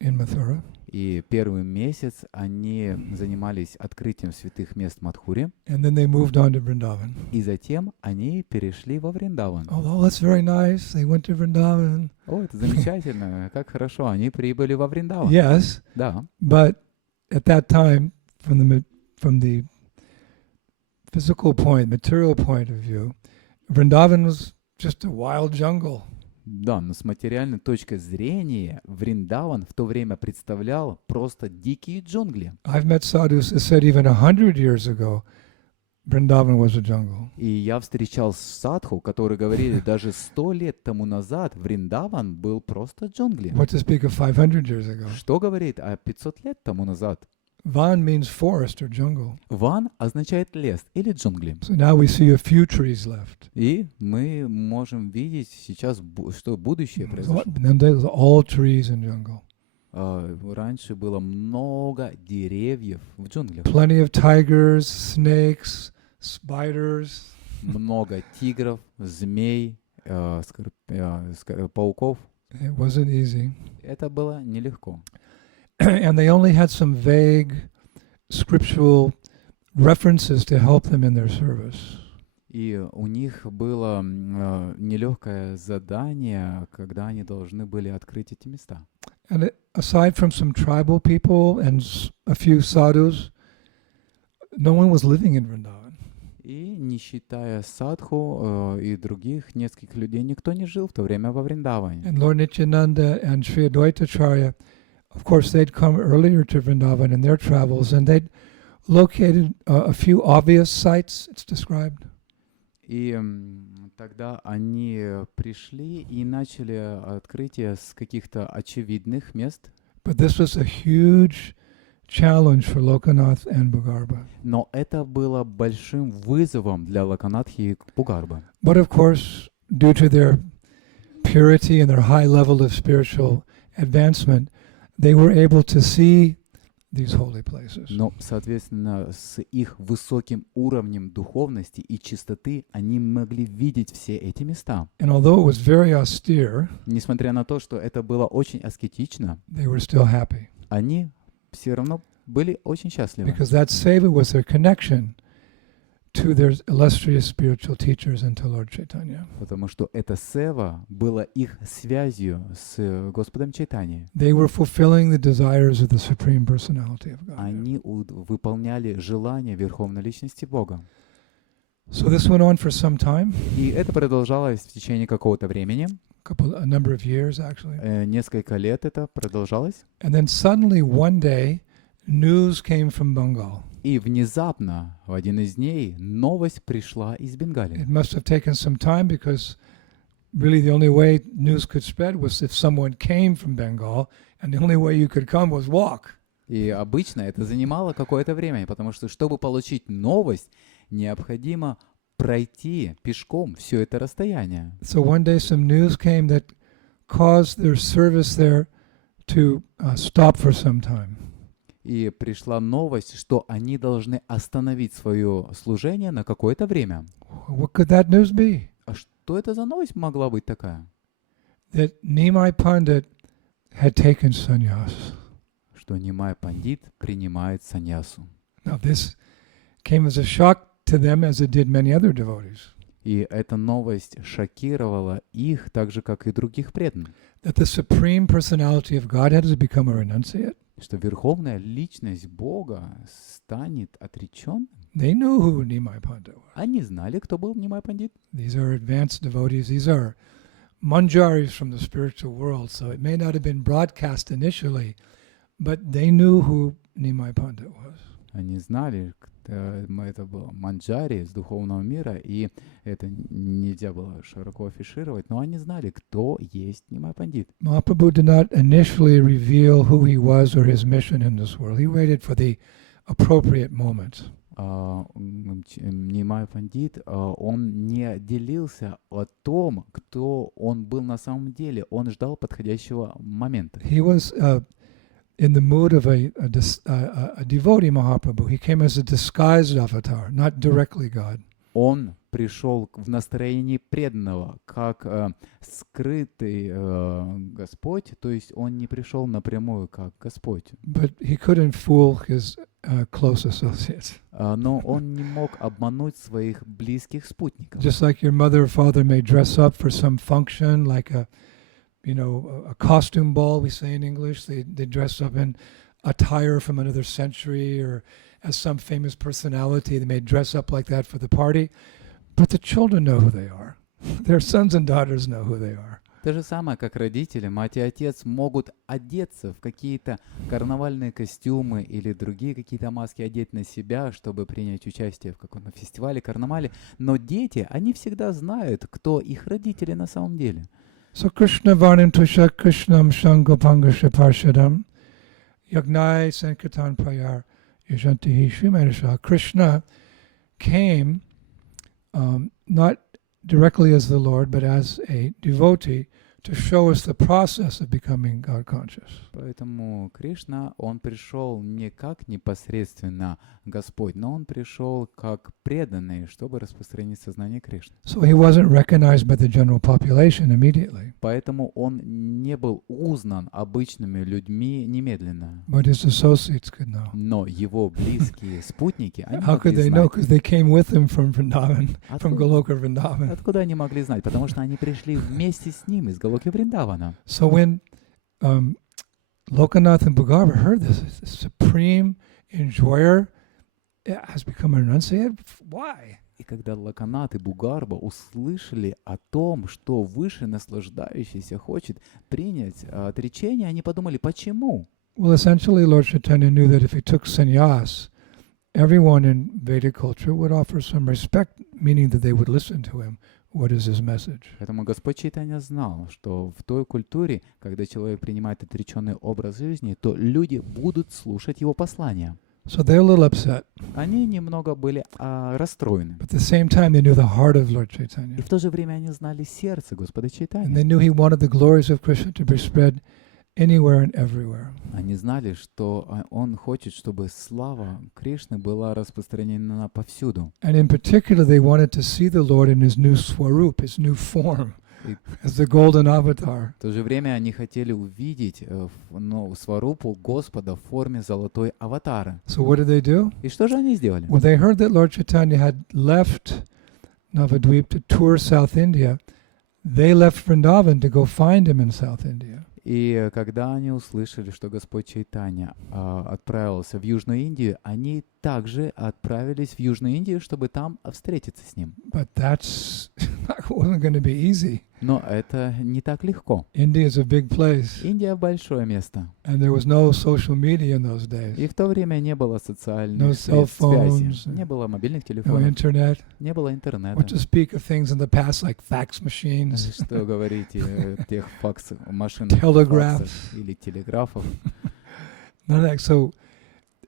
Mathura. И первый месяц они занимались открытием святых мест в Мадхуре. And then they moved on to Vrindavan. И затем они перешли во Вриндаван. Oh, that's very nice. They went to Vrindavan. О, это замечательно, как хорошо, они прибыли во Вриндаван. Yes, Да, but at that time, from the physical point, material point of view, Vrindavan was just a wild jungle. да, но с материальной точки зрения Вриндаван в то время представлял просто дикие джунгли. I've met sadhus who said even 100 years ago, Vrindavan was a jungle. И я встречал садху, которые говорили, даже 100 лет тому назад Вриндаван был просто джунгли. What to speak of 500 years ago? Что говорит о 500 лет тому назад? Van means forest or jungle. Ван означает лес или джунгли. So now we see a few trees left. И мы можем видеть сейчас, что будущее произошло. Then there's all trees in jungle. Раньше было много деревьев в джунглях. Plenty of tigers, snakes, spiders. Много тигров, змей, пауков. It wasn't easy. Это было нелегко. And they only had some vague scriptural references to help them in their service. И у них было нелегкое задание, когда они должны были открыть эти места. And aside from some tribal people and a few sadhus, no one was living in Vrindavan. И не считая садху и других нескольких людей, никто не жил в то время во Вриндаване. And Lord Nityananda and Sri Advaitacharya, of course, they'd come earlier to Vrindavan in their travels, and they'd located a few obvious sites, it's described. И тогда они пришли и начали открытие с каких-то очевидных мест. But this was a huge challenge for Lokanath and Bhugarba. Но это было большим вызовом для Локанатхи и Бугарбы. But of course, due to their purity and their high level of spiritual advancement, they were able to see these holy places. Но, соответственно, с их высоким уровнем духовности и чистоты они могли видеть все эти места. And although it was very austere, Несмотря на то, что это было очень аскетично, they were still happy они все равно были очень счастливы. because that seva was their connection to their illustrious spiritual teachers and to Lord Chaitanya. Потому что эта сева была их связью с Господом Чайтаньей. They were fulfilling the desires of the Supreme Personality of God. Они выполняли желания Верховной Личности Бога. So this went on for some time, И это продолжалось в течение какого-то времени. a number of years actually. Несколько лет это продолжалось. And then suddenly one day, news came from Bengal. И внезапно, в один из дней, новость пришла из Бенгалии. It must have taken some time because really the only way news could spread was if someone came from Bengal, and the only way you could come was walk. И обычно это занимало какое-то время, потому что, чтобы получить новость, необходимо пройти пешком все это расстояние. So one day some news came that caused their service there to stop for some time. И пришла новость, что они должны остановить свое служение на какое-то время. What could that news be? А что это за новость могла быть такая? That Nimai Pandit had taken sannyas. Что Нимай Пандит принимает саньясу. Now this came as a shock to them as it did many other devotees. И эта новость шокировала их, так же, как и других преданных. That the Supreme Personality of Godhead has become a renunciate. Что верховная личность Бога станет отреченным. They knew who Nimai Pandit was. Они знали, кто был Нимай Пандит. These are advanced devotees. These are manjaris from the spiritual world. So it may not have been broadcast initially, but they knew who Nimai Pandit was. Они знали, это был манджари из духовного мира, и это нельзя было широко афишировать, но они знали, кто есть Нимай Пандит. Mahaprabhu did not initially reveal who he was or his mission in this world. He waited for the appropriate moment. Нимай Пандит, он не делился о том, кто он был на самом деле. Он ждал подходящего момента. He was in the mood of a devotee Mahaprabhu. He came as a disguised avatar, not directly God. Он пришел в настроении преданного, как скрытый Господь, то есть он не пришел напрямую как Господь. But he couldn't fool his close associates. Но он не мог обмануть своих близких спутников. Just like your mother or father may dress up for some function, like a costume ball, we say in English. They dress up in attire from another century, or as some famous personality, they may dress up like that for the party. But the children know who they are. Their sons and daughters know who they are. То же самое, как родители, мать и отец могут одеться в какие-то карнавальные костюмы или другие какие-то маски, одеть на себя, чтобы принять участие в каком-то фестивале, карнавале. Но дети, они всегда знают, кто их родители на самом деле. So Krishna Varnam Tusha Krishnam Shangopanga Parshadam Yagnai Sankirtan Prayar Yashantihi Srimanasha. Krishna came not directly as the Lord, but as a devotee to show us the process of becoming God conscious. Поэтому Кришна, он пришел не как непосредственно Господь, но он пришел как преданный, чтобы распространить сознание Кришны. So he wasn't recognized by the general population immediately, Поэтому он не был узнан обычными людьми немедленно. but his associates could know. Но его близкие спутники, они How could могли they know? знать. Because they came with him from Vrindavan, from Откуда, Goloka Vrindavan. откуда они могли знать? Потому что они пришли вместе с ним из Галоки Вриндавана. So when Lokanath and Bhugarva heard this, the supreme enjoyer has become a renunciate. Why? И когда Лаканат и Бугарба услышали о том, что Высший Наслаждающийся хочет принять отречение, они подумали, почему? Well, essentially, Lord Chaitanya knew that if he took sannyas, everyone in Vedic culture would offer some respect, meaning that they would listen to him. What is his message? Поэтому Господь Чайтанья знал, что в той культуре, когда человек принимает отреченный образ жизни, то люди будут слушать его послания. So they're a little upset. Они немного были расстроены. But at the same time, they knew the heart of Lord И Chaitanya. в то же время они знали сердце Господа And Чайтаньи. they knew he wanted the glories of Krishna to be spread anywhere and everywhere. Они знали, что он хочет, чтобы слава Кришны была распространена повсюду. And in particular, they wanted to see the Lord in his new swarup, his new form, И as the golden avatar. в то же время они хотели увидеть сварупу Господа в форме золотой аватара. So what did they do? И что же они сделали? When they heard that Lord Chaitanya had left Navadvip to tour South India, they left Vrindavan to go find him in South India. И когда они услышали, что Господь Чайтанья отправился в Южную Индию, они также отправились в Южную Индию, чтобы там встретиться с ним. But that's wasn't going to be easy. Но это не так легко. India is a big place, Индия большое место. and there was no social media in those days. И в то время не было No социальных cell средств связи, phones, не было мобильных No телефонов, internet. не было What интернета. to speak of things in the past like fax machines, Что говорить тех машин, telegraphs. факсов или телеграфов. None of that. So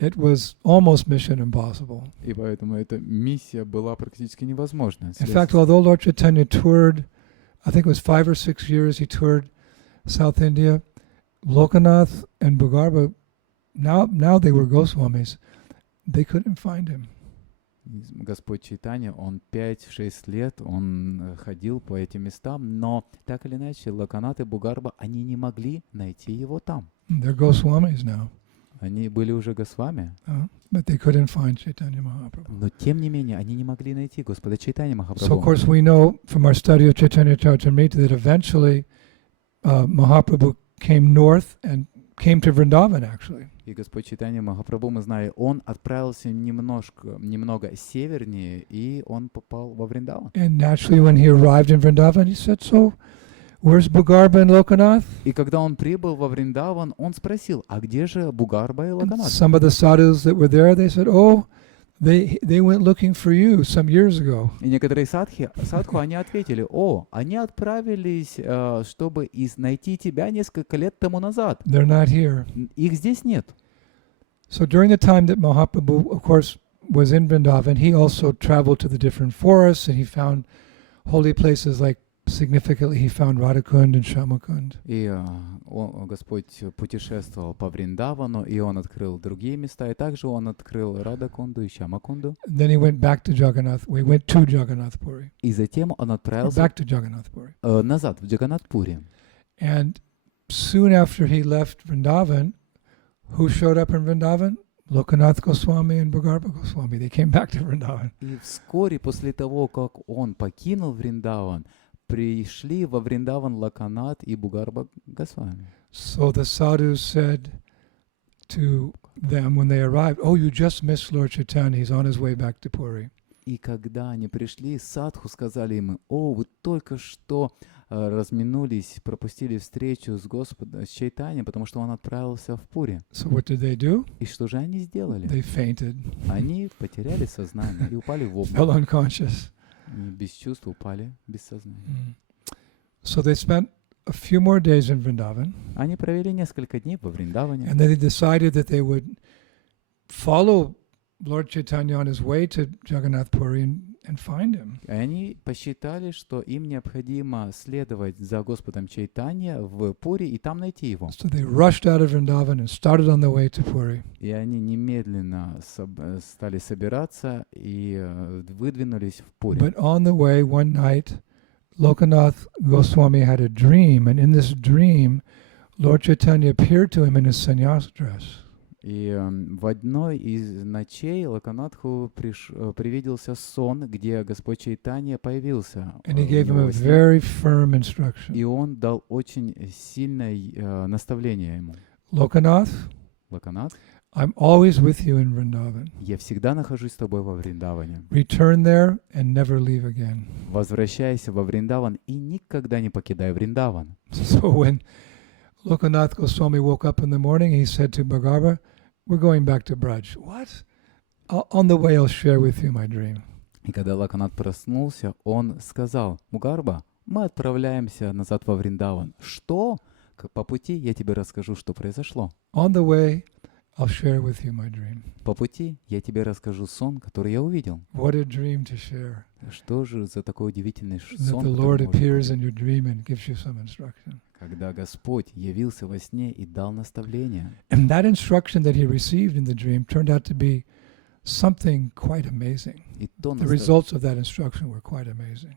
it was almost mission impossible. И поэтому эта миссия была практически невозможна. In fact, although Lord Chaitanya toured, I think it was 5 or 6 years he toured South India, Lokanath and Bhugarba, now they were Goswamis, they couldn't find him. Господь Чайтанья, он 5-6 лет, он ходил по этим местам, но так или иначе Лаканат и Бугарба, они не могли найти его там. They're Goswamis now, Они были уже Госвами, but they couldn't find Chaitanya Mahaprabhu. но тем не менее они не могли найти Господа Чайтанья So, of Махапрабху. course, we know from our study of Chaitanya Charitamrita that eventually Mahaprabhu came north and came to Vrindavan, actually. И Господь Чайтанья Махапрабху, мы знаем, он отправился немного севернее, и он попал во Вриндаван. And naturally, when he arrived in Vrindavan, he said, "So, where's Bhugarba and Lokanath?" И когда он прибыл во Вриндаван, он спросил, а где же Бугарба и And Лаканат? some of the sadhus that were there, they said, "Oh, they went looking for you some years ago." И некоторые садху, они ответили, они отправились, чтобы найти тебя несколько лет тому назад. They're not here. Их здесь нет. So during the time that Mahaprabhu, of course, was in Vrindavan, he also traveled to the different forests, and he found holy places like, significantly, he found Radhakund and Shamakund. И Господь путешествовал по Вриндавану, и он открыл другие места, и также он открыл Радакунду и Шамакунду. Then he went back to Jagannath. We went to Jagannath Puri. И затем он Or отправился back to Jagannath Puri. назад, в Джаганнат-Пури. And soon after he left Vrindavan, who showed up in Vrindavan? Lokanath Goswami and Bhugarba Goswami. They came back to Vrindavan. И вскоре после того, как он покинул Вриндаван, пришли во Вриндаван Лаканат и Бугарба Госвами. So the sadhus said to them when they arrived, "Oh, you just missed Lord Chaitanya. He's on his way back to Puri." И когда они пришли, садху сказали им, вы только что разминулись, пропустили встречу с Чайтаньей, потому что он отправился в Пури. So what did they do? И что же они сделали? They fainted, Они потеряли сознание и упали в fell обморок. unconscious. И без чувств упали, без сознания. So they spent a few more days in Vrindavan, Они провели несколько дней во Вриндаване. and then they decided that they would follow Lord Chaitanya on his way to Jagannath Puri and find him. И они посчитали, что им необходимо следовать за Господом Чайтанья в Пури и там найти его. So they rushed out of Vrindavan and started on their way to Puri. И они немедленно стали собираться и выдвинулись в Пури. But on the way one night, Lokanath Goswami had a dream, and in this dream, Lord Chaitanya appeared to him in his sannyas dress. И в одной из ночей Локанатху привиделся сон, где Господь Чайтанья появился. And he gave him a very firm instruction. И он дал очень сильное наставление ему. Lokanath, Локанат, I'm always with you in Vrindavan. я всегда нахожусь с тобой во Вриндаване. Return there and never leave again. Возвращайся во Вриндаван и никогда не покидай Вриндаван. So when Lokanath Goswami woke up in the morning, he said to Bhagarva, we're going back to Braj. What? On the way I'll share with you my dream. И когда Локанат проснулся, он сказал: Мугарба, мы отправляемся назад во Вриндаван. Что? По пути я тебе расскажу, что произошло. On the way I'll share with you my dream. По пути я тебе расскажу сон, который я увидел. What a dream to share. Что же за такой удивительный That сон, the Lord appears in your dream and gives you some instruction. когда Господь явился во сне и дал наставление. And that instruction that he received in the dream turned out to be something quite amazing. И то The results of that instruction were quite amazing.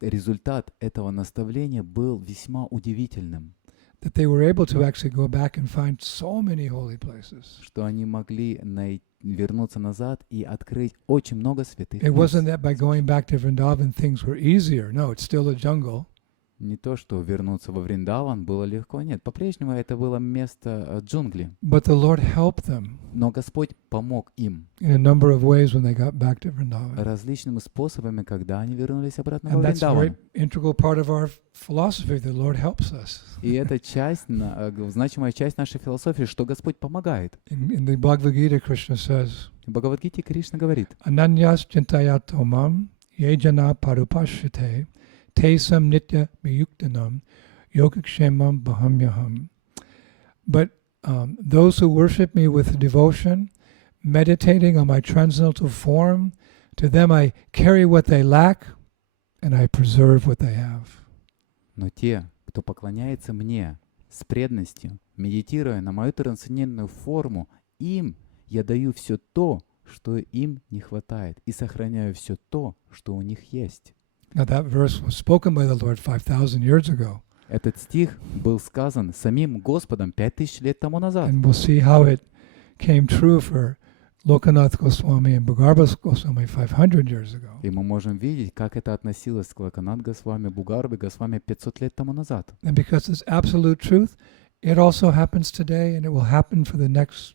результат этого наставления был весьма удивительным, That they were able to actually go back and find so many holy places. что они могли вернуться назад и открыть очень много святых It мест. wasn't that by going back to Vrindavan things were easier. No, it's still a jungle. Не то, что вернуться во Вриндаван было легко, нет. По-прежнему это было место джунглей. But the Lord helped them Но Господь помог им in a number of ways when they got back to Vrindavan. различными способами, когда они вернулись обратно во And that's a very Вриндаван. integral part of our philosophy. The Lord helps us. И это значимая часть нашей философии, что Господь помогает. In the Bhagavad Gita, Krishna says, В Бхагавад-гите Кришна говорит: Ananyas chintayat yejana parupashite tesam nitya viyuktanam yogakshemam bahamyaham. But those who worship me with devotion, meditating on my transcendental form, to them I carry what they lack and I preserve what they have. Но те, кто поклоняется мне с преданностью, медитируя на мою трансцендентную форму, им я даю все то, что им не хватает, и сохраняю все то, что у них есть. Now that verse was spoken by the Lord 5,000 years ago. Этот стих был сказан самим Господом 5000 лет тому назад. And we'll see how it came true for Lokanath Goswami and Bhagarva Goswami 500 years ago. И мы можем видеть, как это относилось к Локанат Госвами, Бугарбе Госвами 500 лет тому назад. And because it's absolute truth, it also happens today and it will happen for the next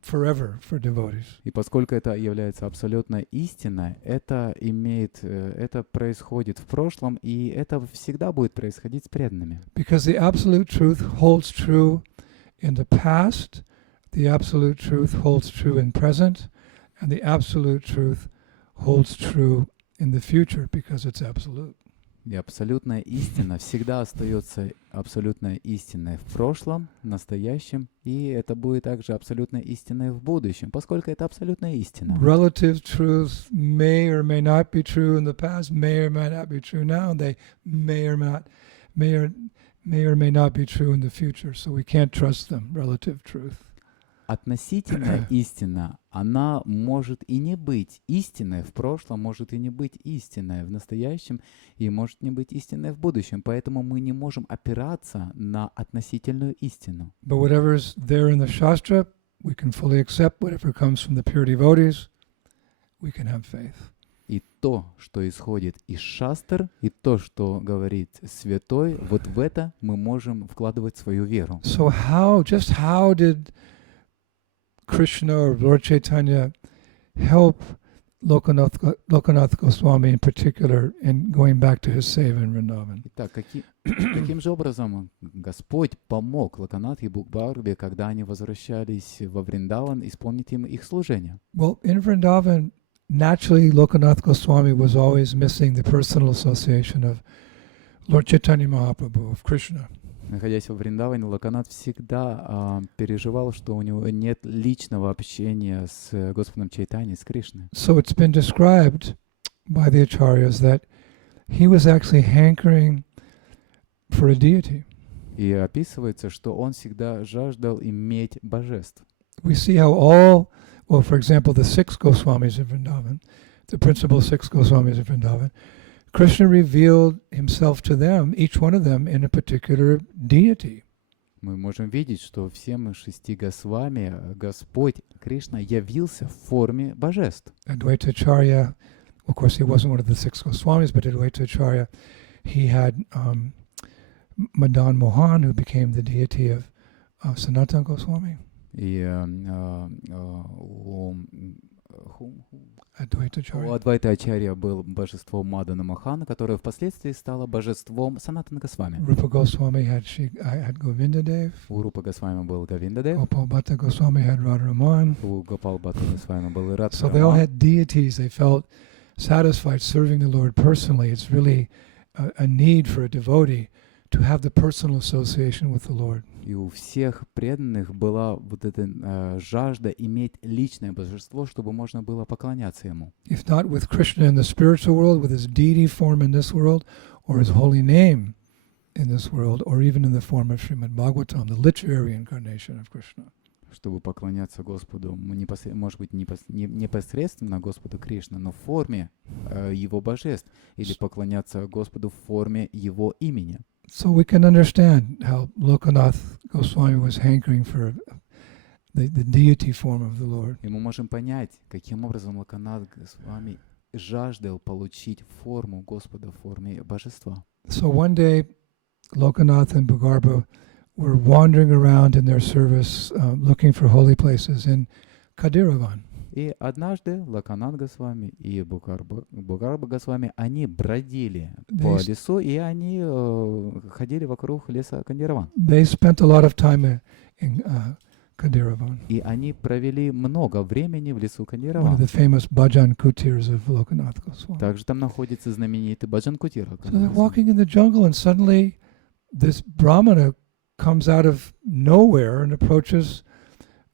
forever for devotees. И поскольку это является абсолютной истиной, это происходит в прошлом, и это всегда будет происходить с преданными. Because the absolute truth holds true in the past, the absolute truth holds true in present, and the absolute truth holds true in the future because it's absolute. И абсолютная истина всегда остается абсолютной истиной в прошлом, в настоящем, и это будет также абсолютной истиной в будущем, поскольку это абсолютная истина. Relative truths may or may not be true in the past, may or may not be true now, they may or may not be true in the future, so we can't trust them, relative truth. Относительная истина, она может и не быть истиной в прошлом, может и не быть истиной в настоящем, и может не быть истиной в будущем. Поэтому мы не можем опираться на относительную истину. But whatever is there in the Shastra, we can fully accept. Whatever comes from the pure devotees, we can have faith. И то, что исходит из шастр, и то, что говорит святой, вот в это мы можем вкладывать свою веру. So how did Krishna or Lord Chaitanya help Lokanath Goswami in particular in going back to his seva in Vrindavan? Итак, каким же образом Господь помог Локанат и Бугарбе, когда они возвращались во Вриндаван, исполнить им их служение? Well, in Vrindavan, naturally Lokanath Goswami was always missing the personal association of Lord Chaitanya Mahaprabhu, of Krishna. Находясь во Вриндаване, Локанат всегда переживал, что у него нет личного общения с Господом Чайтаньей, с Кришной. So it's been described by the acharyas that he was actually hankering for a deity. И описывается, что он всегда жаждал иметь божеств. We see how all, well, for example, the 6 Goswamis of Vrindavan, the principal 6 Goswamis of Vrindavan, Krishna revealed himself to them, each one of them, in a particular deity. Мы можем видеть, что всем 6 Госвами Господь Кришна явился в форме божеств. Advaita Acharya, of course, he wasn't one of the 6 Goswamis, but Advaita Acharya, he had Madan Mohan, who became the deity of Sanatana Goswami. И Advaita у Acharya. Адвайта Ачарья был божеством Мадана Мохана, которое впоследствии стало божеством Санатана Госвами. Rupa Goswami had Govinda Dev. У Рупа Госвами был Говиндадев, Gopal Bhatta Goswami had Radharaman. у Гопал Бхатта Госвами был Радха So they all Раман. had deities. They felt satisfied serving the Lord personally. It's really a need for a devotee to have the personal association with the Lord. И у всех преданных была вот эта жажда иметь личное божество, чтобы можно было поклоняться ему. If not with Krishna in the spiritual world, with his deity form in this world, or his holy name in this world, or even in the form of Srimad Bhagavatam, the literary incarnation of Krishna. Чтобы поклоняться Господу, может быть, непосредственно Господу Кришна, но в форме Его божеств, или поклоняться Господу в форме Его имени. So we can understand how Lokanath Goswami was hankering for the deity form of the Lord. И мы можем понять, каким образом Локанат Госвами жаждал получить форму Господа в форме божества. So one day, Lokanath and Bhagarbha were wandering around in their service, looking for holy places in Khadiravan. И однажды Локанат Госвами и Бхагарба Госвами, они бродили по лесу, и они ходили вокруг леса Khadiravan. They spent a lot of time in Khadiravan, И они провели много времени в лесу one of Khadiravan. the famous bhajan kutirs of Lokanath Goswami. Также там находится знаменитый Баджан Кутир. So they're walking in the jungle, and suddenly this brahmana comes out of nowhere and approaches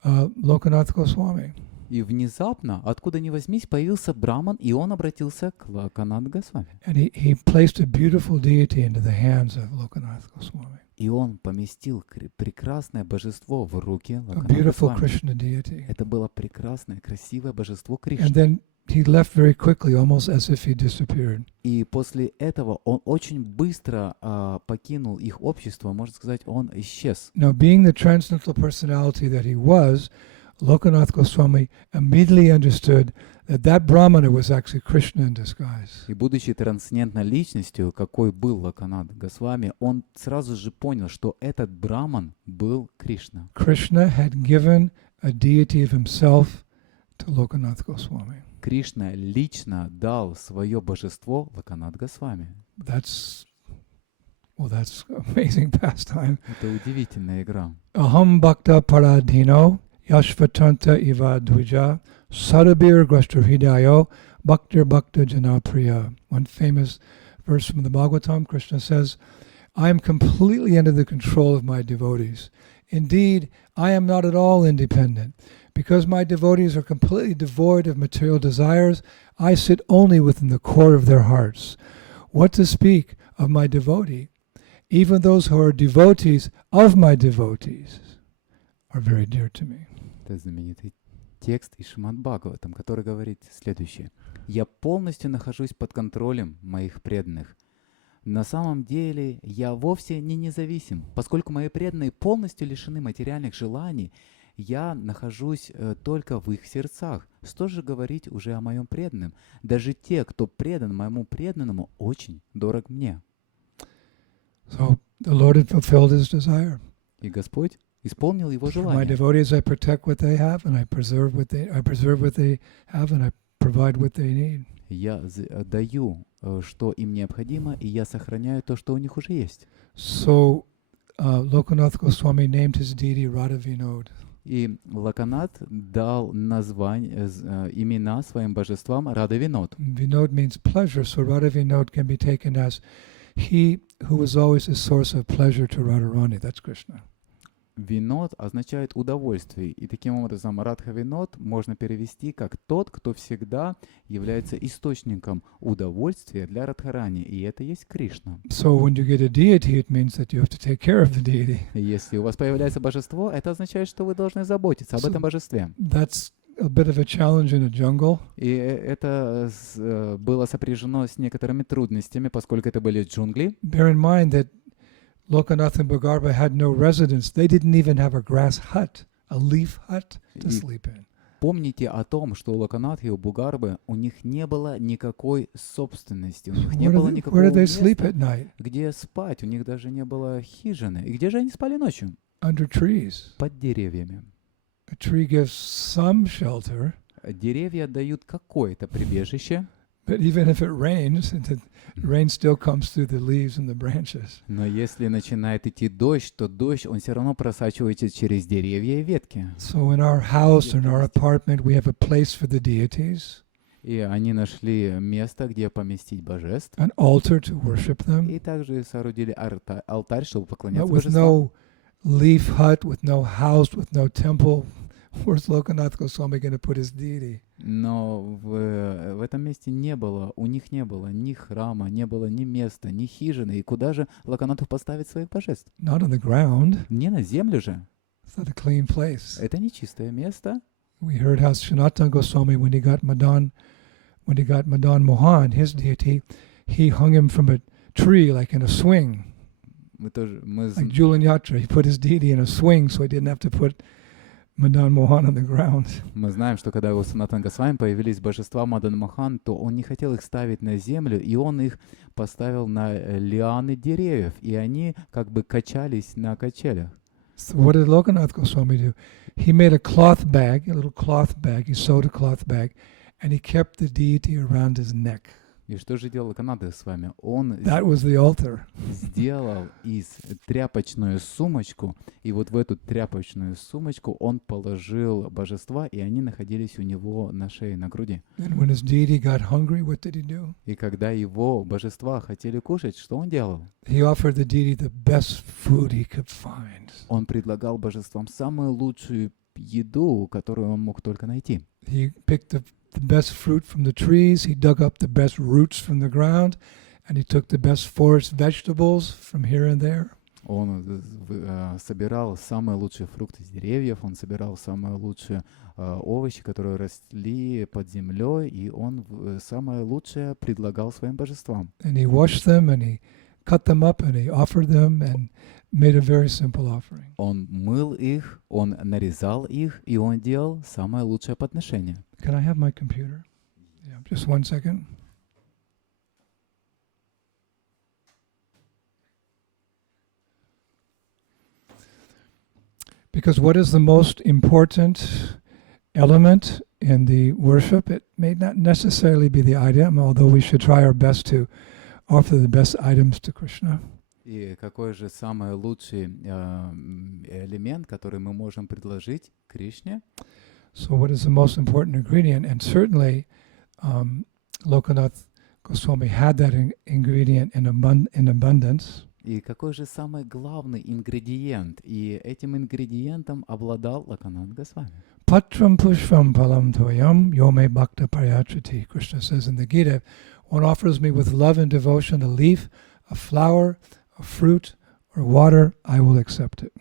Lokanath Goswami. И внезапно, откуда ни возьмись, появился Браман, и он обратился к Локанат Госвами. And he placed a beautiful deity into the hands of Lokanath Goswami. И он поместил прекрасное божество в руки A Локанат beautiful Госвами. Krishna deity. Это было прекрасное, красивое божество And Кришны. then he left very quickly, almost as if he disappeared. И после этого он очень быстро покинул их общество, можно сказать, он исчез. Now, being the transcendental personality that he was, Lokanath Goswami immediately understood that that brahmana was actually Krishna in disguise. И будучи трансцендентной личностью, какой был Локанат Госвами, он сразу же понял, что этот Браман был Кришна. Krishna had given a deity of himself to Lokanath Goswami. Кришна лично дал свое божество Локанат Госвами. That's amazing pastime. Это удивительная игра. Aham bhakta paradhino yashvatanta iva dvija sarabir grashtrahidayo bhaktir bhakta janapriya. One famous verse from the Bhagavatam, Krishna says, I am completely under the control of my devotees. Indeed, I am not at all independent. Because my devotees are completely devoid of material desires, I sit only within the core of their hearts. What to speak of my devotee? Even those who are devotees of my devotees are very dear to me. Это знаменитый текст из Шримад Бхагаватам, который говорит следующее. «Я полностью нахожусь под контролем моих преданных. На самом деле я вовсе не независим, поскольку мои преданные полностью лишены материальных желаний. Я нахожусь только в их сердцах. Что же говорить уже о моем преданном? Даже те, кто предан моему преданному, очень дорог мне». So the Lord had fulfilled his desire. И Господь исполнил его For my желание. devotees, I protect what they have, and I preserve what they have, and I provide what they need. Я даю, что им необходимо, и я сохраняю то, что у них уже есть. So Lokanath Goswami named his deity Radha Vinod. И Локанат дал название, имена своим божествам Рада Винод. Vinod means pleasure, so Radha Vinod can be taken as he who was always a source of pleasure to Radharani. That's Krishna. Винод означает удовольствие, и таким образом Радха Винод можно перевести как тот, кто всегда является источником удовольствия для Радхарани, и это есть Кришна. So when you get a deity, it means that you have to take care of the deity. И если у вас появляется божество, это означает, что вы должны заботиться об этом божестве. That's a bit of a challenge in a jungle. И это было сопряжено с некоторыми трудностями, поскольку это были джунгли. Bear in mind that Lokanath and Bhagarva had no residence. They didn't even have a grass hut, a leaf hut to sleep in. Помните о том, что у Локанатхи и у Бугарбы у них не было никакой собственности, у них не было никакого места, где спать, у них даже не было хижины. И где же они спали ночью? Under trees. Под деревьями. A tree gives some shelter. Деревья дают какое-то прибежище. But even if it rains, the rain still comes through the leaves and the branches. Но если начинает идти дождь, то дождь, он все равно просачивается через деревья и ветки. So in our house, in our apartment, we have a place for the deities. И они нашли место, где поместить божеств. An altar to worship them. И также соорудили алтарь, чтобы поклоняться But with божествам. no leaf hut, with no house, with no temple, where's Lokanath Goswami going to put his deity? Но в этом месте не было, у них не было ни храма, не было ни места, ни хижины. И куда же Локанату поставить своих божеств? Not on the ground. Не на землю же. It's not a clean place. Это не чистое место. We heard how Sanatana Goswami, when he got Madan Mohan, his deity, he hung him from a tree like in a swing. Like Julian Yatra, he put his deity in a swing so he didn't have to put Madan Mohan on the ground. Мы знаем, что когда у Санатана Госвами появились божества Мадан Мохан, то он не хотел их ставить на землю, и он их поставил на лианы деревьев, и они как бы качались на качелях. So what did Lokanath Goswami do? He made a cloth bag, a little cloth bag. He sewed a cloth bag, and he kept the deity around his neck. И что же делал Канада с вами? Он That was the altar. сделал из тряпочную сумочку, и вот в эту тряпочную сумочку он положил божества, и они находились у него на шее, на груди. And when his deity got hungry, what did he do? И когда его божества хотели кушать, что он делал? He offered the deity the best food he could find. Он предлагал божествам самую лучшую еду, которую он мог только найти. He picked the best fruit from the trees, he dug up the best roots from the ground, and he took the best forest vegetables from here and there. Он собирал самые лучшие фрукты с деревьев, он собирал самые лучшие овощи, которые росли под землей, и он самое лучшее предлагал своим божествам. And he washed them, and he cut them up, and he offered them, and made a very simple offering. Он мыл их, он нарезал их, и он делал самое лучшее подношение. Can I have my computer? Yeah, just 1 second. Because what is the most important element in the worship? It may not necessarily be the item, although we should try our best to offer the best items to Krishna. И какой же самый лучший элемент, который мы можем предложить Кришне? So what is the most important ingredient? And certainly Lokanath Goswami had that ingredient in abundance. И какой же самый главный ингредиент? И этим ингредиентом обладал Локанат Госвами. Patram pushpam palam toyam yome bhakta paryatriti. Krishna says in the Gita, one offers me with love and devotion a leaf, a flower, a fruit, or water, I will accept it.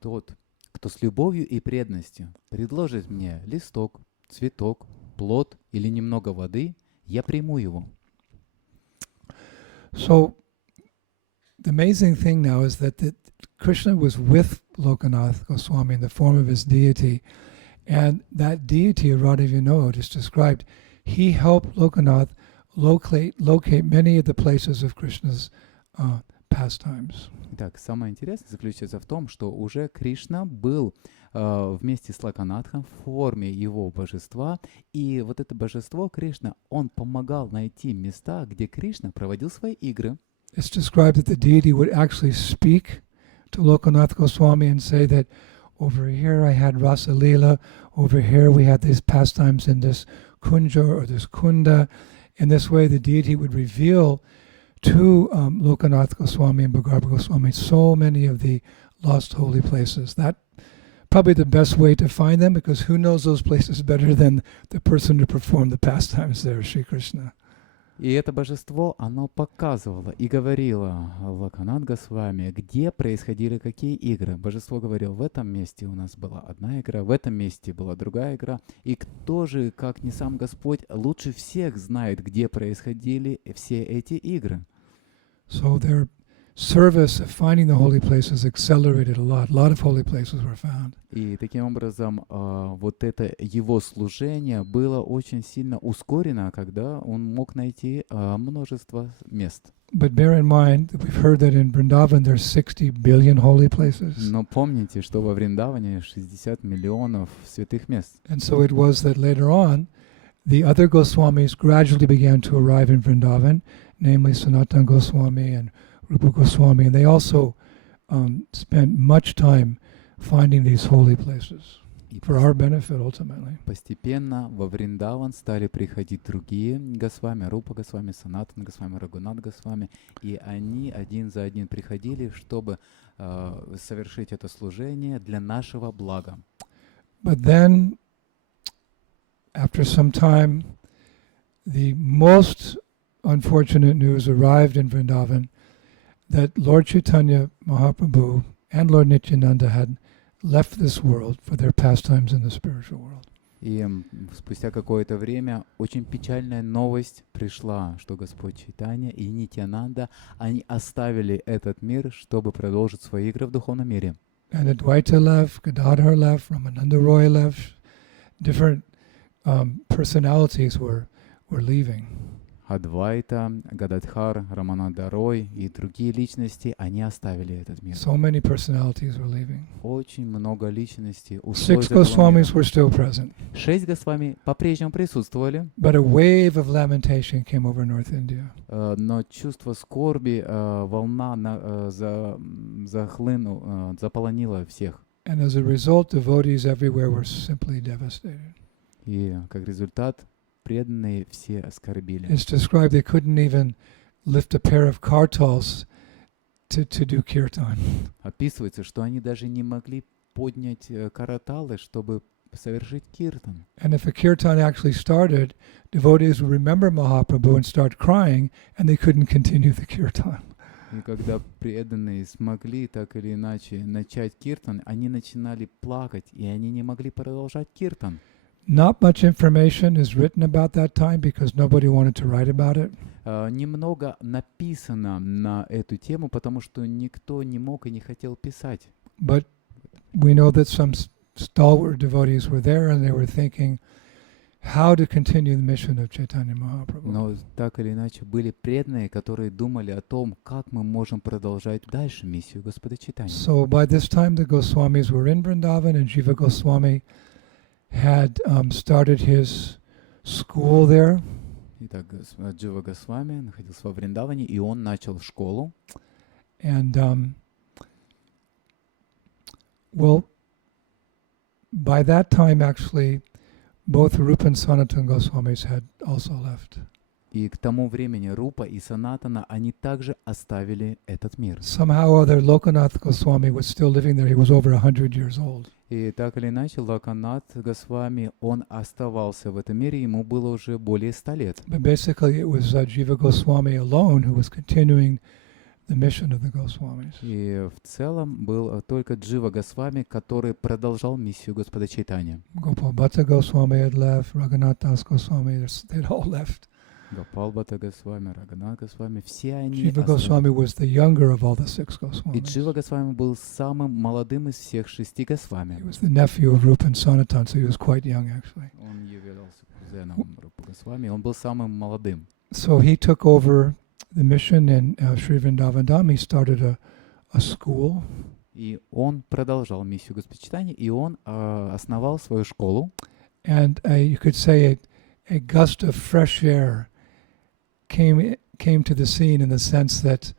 Тот, кто с любовью и преданностью предложит мне листок, цветок, плод или немного воды, я приму его. So, the amazing thing now is that Krishna was with Lokanath Goswami in the form of his deity, and that deity, Radha Vinod, is described. He helped Lokanath locate many of the places of Krishna's pastimes. Итак, самое интересное заключается в том, что уже Кришна был вместе с Локанатхом в форме его божества, и вот это божество Кришна, он помогал найти места, где Кришна проводил свои игры. It's described that the deity would actually speak to Lokanath Goswami and say that over here I had Rasa Leela, over here we had these pastimes in this kunja or this kunda. In this way the deity would reveal to Lokanath Goswami and Bhagarabha Goswami so many of the lost holy places. That probably the best way to find them, because who knows those places better than the person who performed the pastimes there, Sri Krishna. И это божество, оно показывало и говорило Локанат Госвами, где происходили какие игры. Божество говорило, в этом месте у нас была одна игра, в этом месте была другая игра. И кто же, как не сам Господь, лучше всех знает, где происходили все эти игры. So their service of finding the holy places accelerated a lot. A lot of holy places were found. И таким образом, вот это его служение было очень сильно ускорено, когда он мог найти множество мест. But bear in mind that we've heard that in Vrindavan there's 60 billion holy places. Но помните, что во Вриндаване 60 миллионов святых мест. And so it was that later on, the other Goswamis gradually began to arrive in Vrindavan, namely Sanatana Goswami and Rupa Goswami, and they also spent much time finding these holy places И for our benefit ultimately. постепенно во Вриндаван стали приходить другие Госвами, Рупа Госвами, Санатана Госвами, Рагунат Госвами, и они один за один приходили, чтобы совершить это служение для нашего блага. But then, after some time, the most unfortunate news arrived in Vrindavan that Lord Chaitanya Mahaprabhu and Lord Nityananda had left this world for their pastimes in the spiritual world. И спустя какое-то время очень печальная новость пришла, что Господь Чайтанья и Нитьянанда, они оставили этот мир, чтобы продолжить свои игры в духовном мире. And Advaita left, Gadadhar left, Ramananda Roy left, different personalities were leaving. Адвайта, Гададхар, Рамананда Рой и другие личности, они оставили этот мир. So many personalities were leaving. Очень много личностей ушло 6 из этого Goswamis мира. were still present, 6 Госвами по-прежнему присутствовали, but a wave of lamentation came over North India. но чувство скорби, волна заполонила всех. And as a result, devotees everywhere were simply devastated. И как результат, преданные все оскорбили. It's described they couldn't even lift a pair of kartals to do kirtan. Описывается, что они даже не могли поднять караталы, чтобы совершить киртан. And if a kirtan actually started, devotees would remember Mahaprabhu and start crying, and they couldn't continue the kirtan. И когда преданные смогли так или иначе начать киртан, они начинали плакать, и они не могли продолжать киртан. Not much information is written about that time because nobody wanted to write about it. Немного написано на эту тему, потому что никто не мог и не хотел писать. But we know that some stalwart devotees were there and they were thinking how to continue the mission of Chaitanya Mahaprabhu. Но так или иначе были преданные, которые думали о том, как мы можем продолжать дальше миссию Господа Чайтаньи. So by this time the Goswamis were in Vrindavan, and Jiva Goswami had started his school there. Итак, Джива Госвами находился во Вриндаване, и он начал школу. And well, by that time actually, both Rupa and Sanatana Goswamis had also left. И к тому времени Рупа и Санатана, они также оставили этот мир. Somehow or other, Lokanath Goswami was still living there. He was over 100 years old. И так или иначе, Локанат Госвами, он оставался в этом мире, ему было уже более 100 лет. But basically, it was Jiva Goswami alone who was continuing the mission of the Goswamis. И в целом был только Джива Госвами, который продолжал миссию Господа Чайтаньи. Gopal Bhatta Goswami had left, Raghunath Das Goswami, they'd all left. Гопал Бхатта Госвами, Рагунат Госвами, все они Jiva оставили. Goswami was the younger of all the 6 И Goswamis. Джива Госвами был самым молодым из всех 6 He Госвами. was the nephew of Rupa and Sanatan, so he was quite young actually. Он являлся кузеном Рупы Госвами, он был самым молодым. So he took over the mission in Sri Vrindavan Dham. He started a school. И он продолжал миссию Господа Чайтаньи, и он основал свою школу. And you could say a gust of fresh air came to the scene in the sense that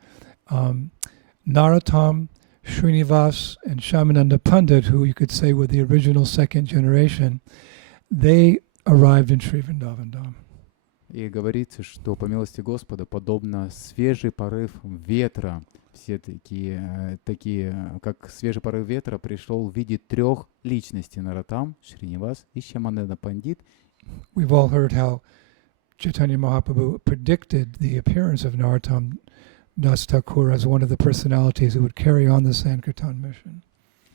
Narottam, Srinivas, and Shamananda Pandit, who you could say were the original second generation, they arrived in Sri Vrindavan Dham. И говорится, что по милости Господа, подобно свежий порыв ветра, все как свежий порыв ветра пришел в виде трех личностей: Наратам, Шринивас и Шьямананда Пандит. We've all heard how Chaitanya Mahaprabhu predicted the appearance of Narottam Das Thakur as one of the personalities who would carry on the Sankirtan mission.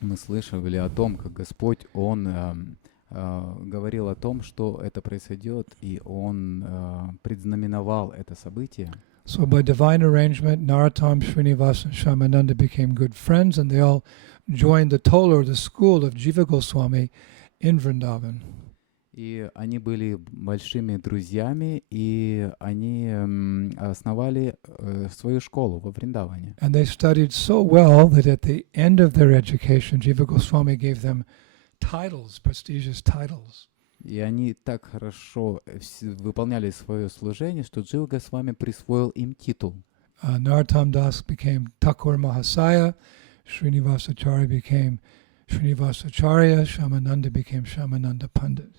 Мы слышали о том, как Господь, Он говорил о том, что это произойдет, и Он предзнаменовал это событие. So by divine arrangement, Narottam, Srinivas, and Shyamananda became good friends, and they all joined the toll or the school of Jiva Goswami in Vrindavan. И они были большими друзьями, и они основали свою школу во Вриндаване. And they studied so well that at the end of their education, Jiva Goswami gave them titles, prestigious titles. И они так хорошо выполняли свое служение, что Джива Госвами присвоил им титул. Narottam Das became Thakur Mahasaya, Srinivasacharya became Srinivasacharya, Shyamananda became Shyamananda Pandit.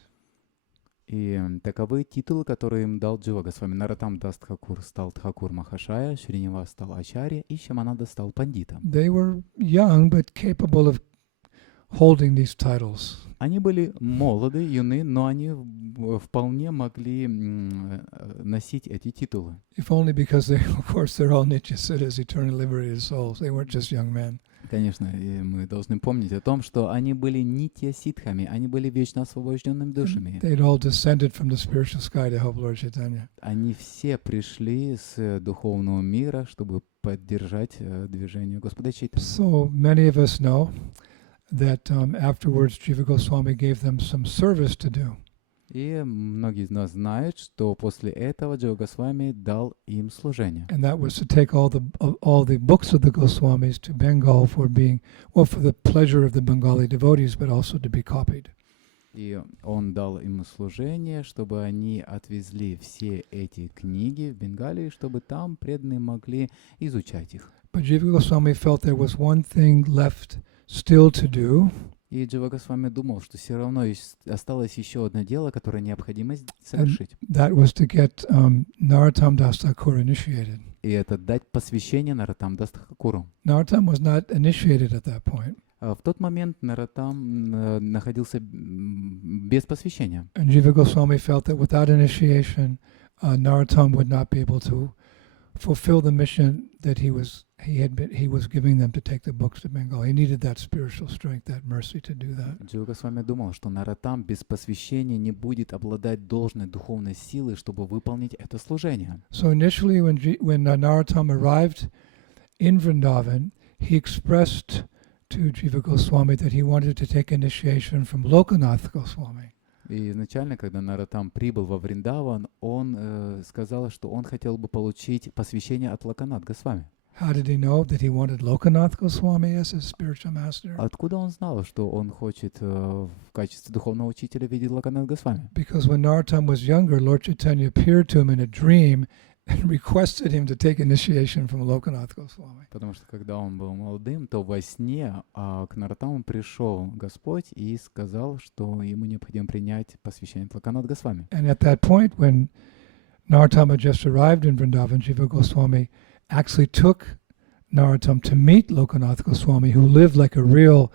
И таковы титулы, которые им дал Джива Госвами. Наратам Дас Тхакур стал Тхакур Махашая, Шринивас стал Ачарья, и Шьямананда стал пандитом. They were young but capable of holding these titles. Они были молоды, юны, но они вполне могли носить эти титулы. If only because they, of course, they're all Nityasiddhas, eternally liberated souls. They weren't just young men. Конечно, и мы должны помнить о том, что они были нитья-ситхами, они были вечно освобожденными душами. They'd all descended from the spiritual sky to help Lord Chaitanya. Они все пришли с духовного мира, чтобы поддержать движение Господа Чайтани. So many of us know that afterwards Jiva Goswami gave them some service to do. И многие из нас знают, что после этого Джива Госвами дал им служение. And that was to take all the books of the Goswamis to Bengal for the pleasure of the Bengali devotees, but also to be copied. И он дал им служение, чтобы они отвезли все эти книги в Бенгалию, чтобы там преданные могли изучать их. But Jiva Goswami felt there was one thing left still to do. И Джива Госвами думал, что все равно осталось еще одно дело, которое необходимо совершить. That was to get Narottam Das Thakur initiated. И это дать посвящение Наратам Дас Тхакуру. Narottam was not initiated at that point. В тот момент Наратам находился без посвящения. And Jiva Goswami felt that without initiation, Narottam would not be able to fulfill the mission that he was giving them to take the books to Bengal. He needed that spiritual strength, that mercy to do that. Джива Госвами думал, что Наратам без посвящения не будет обладать должной духовной силой, чтобы выполнить это служение. So initially, when Narottam arrived in Vrindavan, he expressed to Jiva Goswami that he wanted to take initiation from Lokanath Goswami. И изначально, когда Наратам прибыл во Вриндаван, он сказал, что он хотел бы получить посвящение от Локанат Госвами. How did he know that he wanted Lokanath Goswami as his spiritual master? Откуда он знал, что он хочет в качестве духовного учителя видеть Локанат Госвами? Because when Narottam was younger, Lord Chaitanya appeared to him in a dream and requested him to take initiation from Lokanath Goswami. Потому что когда он был молодым, то во сне к Наратаму пришел Господь и сказал, что ему необходимо принять посвящение от Локанат Госвами. And at that point, when Narottam had just arrived in Vrindavan, Jiva Goswami actually took Narottam to meet Lokanath Goswami, who lived like a real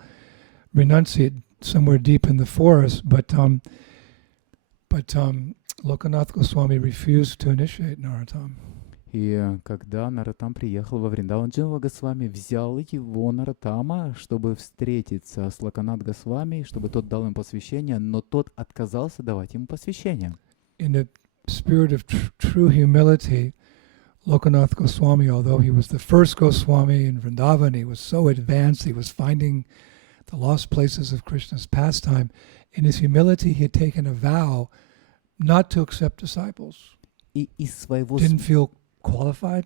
renunciate somewhere deep in the forest, but Lokanath Goswami refused to initiate Narottam. И когда Наратам приехал во Вриндаван, Джива Госвами взял его Наратама, чтобы встретиться с Локанат Госвами, чтобы тот дал им посвящение, но тот отказался давать ему посвящение. In the spirit of true humility, Lokanath Goswami, although he was the first Goswami in Vrindavan, he was so advanced, he was finding the lost places of Krishna's pastime. In his humility, he had taken a vow not to accept disciples. И из своего Didn't feel qualified.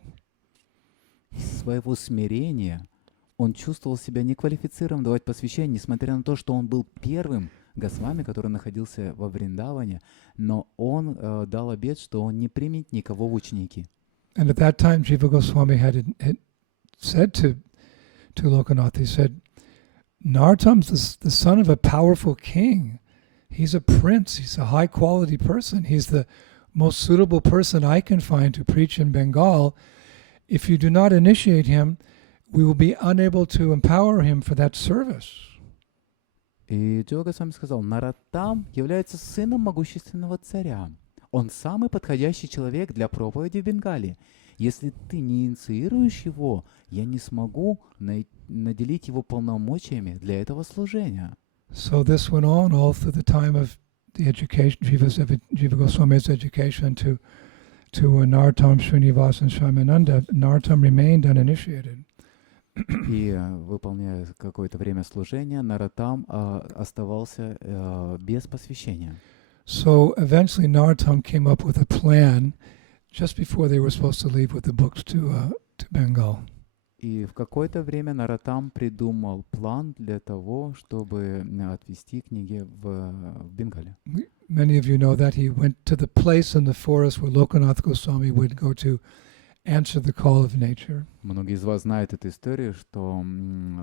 Смирения он чувствовал себя неквалифицированным давать посвящение, несмотря на то, что он был первым Госвами, который находился во Вриндаване, но он дал обет, что он не примет никого в ученики. And at that time, Jiva Goswami had said to Lokanath, he said, Narottam's the son of a powerful king. He's a prince. He's a high-quality person. He's the most suitable person I can find to preach in Bengal. If you do not initiate him, we will be unable to empower him for that service. И Джива Госвами сказал, Нароттам является сыном могущественного царя. Он самый подходящий человек для проповеди в Бенгалии. Если ты не инициируешь его, я не смогу наделить его полномочиями для этого служения. So this went on all through the time of the education, Jiva Goswami's education to Narottam, Srinivas, and Shyamananda. Narottam remained uninitiated. И выполняя какое-то время служения, Нароттам оставался без посвящения. So eventually Narottam came up with a plan just before they were supposed to leave with the books to Bengal. И в какое-то время Нароттам придумал план для того, чтобы отвезти книги в Бенгале. Many of you know that he went to the place in the forest where Lokanath Goswami would go to answer the call of nature. Многие из вас знают эту историю, что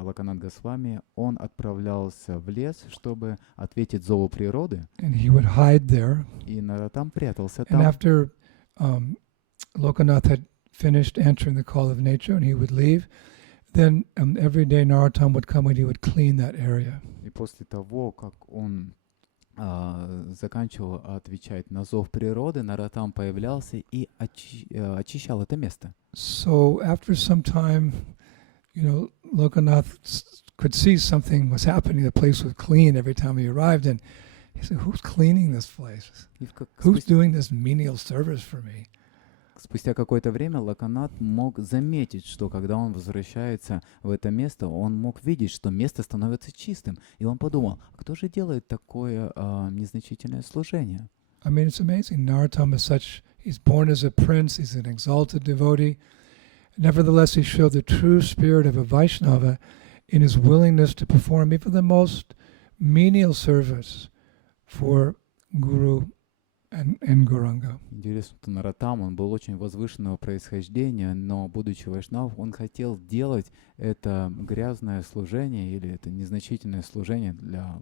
Локанат Госвами, он отправлялся в лес, чтобы ответить зову природы. And he would hide there. И Нароттам прятался And там. after Lokanath had finished answering the call of nature and he would leave, then every day Narottam would come and he would clean that area. И после того, как он заканчивал отвечать на зов природы, Нароттам появлялся и очищал это место. So after some time, Lokanath could see something was happening. The place was clean every time he arrived, and he said, "Who's cleaning this place? Who's doing this menial service for me?" Спустя какое-то время Локанат мог заметить, что когда он возвращается в это место, он мог видеть, что место становится чистым. И он подумал, кто же делает такое незначительное служение? I mean, it's amazing. Narottam is such, he's born as a prince, he's an exalted devotee. Nevertheless, he showed the true spirit of a Vaishnava in his willingness to perform even the most menial service for Guru and Gauranga. Интересно, что Нароттам, он был очень возвышенного происхождения, но, будучи вайшнав, он хотел делать это грязное служение или это незначительное служение для...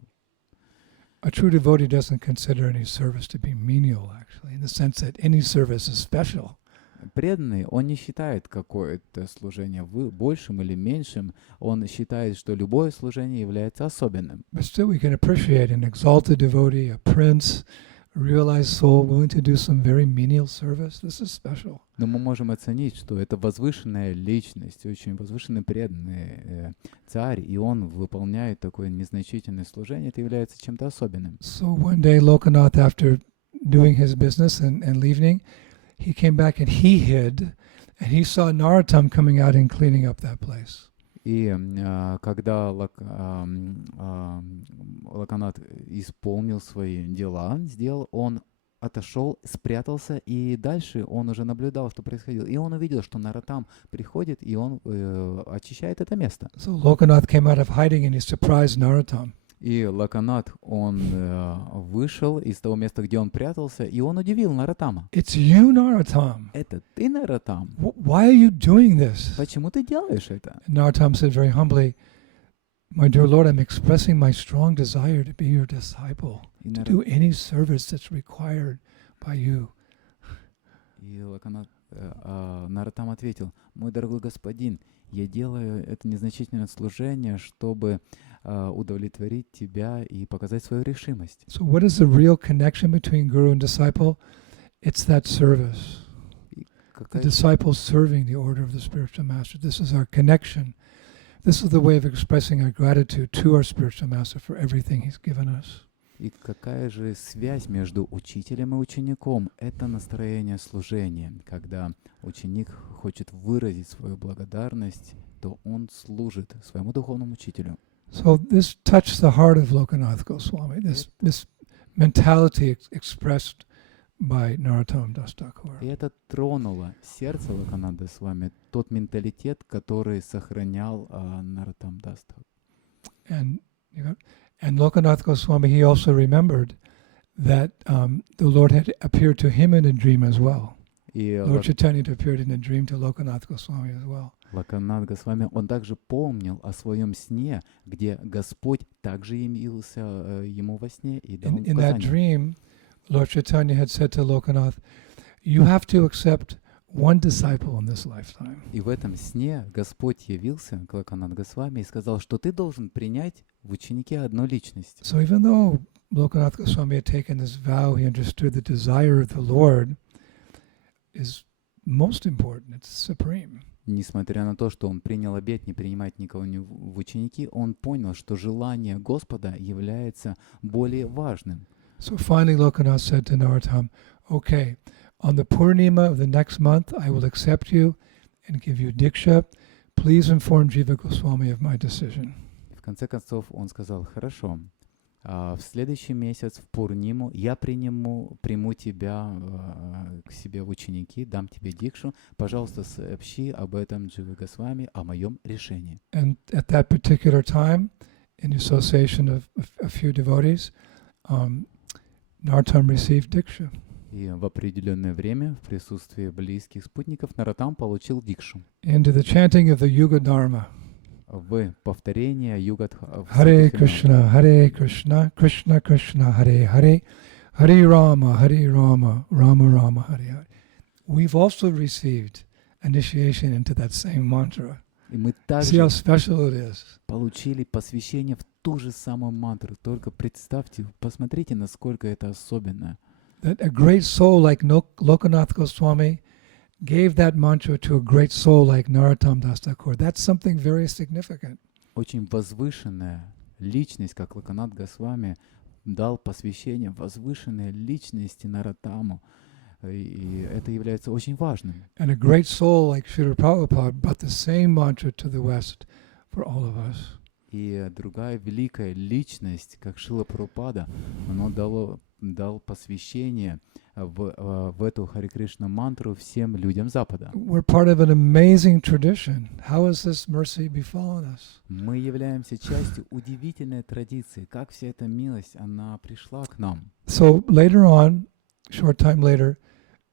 A true devotee doesn't consider any service to be menial, actually, in the sense that any service is special. Преданный, он не считает какое-то служение большим или меньшим, он считает, что любое служение является особенным. But still we can appreciate an exalted devotee, a prince, a realized soul willing to do some very menial service. This is special. Но мы можем оценить, что это возвышенная личность, очень возвышенный преданный царь, и он выполняет такое незначительное служение, это является чем-то особенным. So one day Lokanath, after doing his business and leaving, he came back and he hid, and he saw Narottam coming out and cleaning up that place. И когда Локанат исполнил свои дела, он отошел, спрятался, и дальше он уже наблюдал, что происходило. И он увидел, что Нароттам приходит, и он очищает это место. So Lokanath came out of hiding and he surprised Narottam. И Локанат, он вышел из того места, где он прятался, и он удивил Нароттама. It's you, Narottam. Это ты, Нароттам? Why are you doing this? Почему ты делаешь это? And Narottam said very humbly, "My dear Lord, I'm expressing my strong desire to be your disciple, to do any service that's required by you." И Нароттам ответил, мой дорогой господин, я делаю это незначительное служение, чтобы удовлетворить тебя и показать свою решимость. So what is the real connection between guru and disciple? It's that service. The disciple serving the order of the spiritual master. This is our connection. This is the way of expressing our gratitude to our spiritual master for everything he's given us. И какая же связь между учителем и учеником? Это настроение служения. Когда ученик хочет выразить свою благодарность, то он служит своему духовному учителю. So this touched the heart of Lokanath Goswami, this mentality expressed by Narottam Das Thakur. И это тронуло сердце Локанат Госвами, тот менталитет, который сохранял Нароттам Дас Тхакур. And Lokanath Goswami, he also remembered that the Lord had appeared to him in a dream as well. Lord Chaitanya appeared in a dream to Lokanath Goswami as well. Локанат Госвами, он также помнил о своем сне, где Господь также явился ему во сне и дал In that dream, Lord Chaitanya had said to Lokanath, you have to accept one disciple in this lifetime. И в этом сне Господь явился к Локанат Госвами и сказал, что ты должен принять в ученики одну личность. So even though Lokanath Goswami had taken this vow, he understood the desire of the Lord is most important. It's supreme. Несмотря на то, что он принял обет не принимать никого в ученики, он понял, что желание Господа является более важным. So finally Lokanath said to Narottam, okay, on the Purnima of the next month, I will accept you and give you Diksha. Please inform Jiva Goswami of my decision. В конце концов он сказал, хорошо, в следующий месяц, в Пурниму, я приму тебя к себе в ученики, дам тебе дикшу. Пожалуйста, сообщи об этом Дживе Госвами, о моем решении. And at that particular time, in the association of a few devotees, Narottam received Diksha. И в определенное время, в присутствии близких спутников, Наротам получил дикшу. Into the chanting of the Yuga Dharma. В повторение Hare Krishna, Krishna Krishna, Hare Hare, Hare Rama, Rama Rama, Hare Hare. We've also received initiation into that same mantra. И мы See how также special it is. получили посвящение в ту же самую мантру. Только представьте, посмотрите, насколько это особенно. That a great soul like Lokanath Goswami gave that mantra to a great soul like Narottam Das Thakur. That's something very significant. Очень возвышенная личность, как Локанат Госвами, дал посвящение возвышенной личности Наротаму. И это является очень важным. And a great soul like Srila Prabhupada brought the same mantra to the West for all of us. И другая великая личность, как Шрила Прабхупада, она дал посвящение в эту Харе Кришна мантру всем людям Запада. We're part of an amazing tradition. How has this mercy befallen us? Мы являемся частью удивительной традиции. Как вся эта милость, она пришла к нам. So later on, short time later,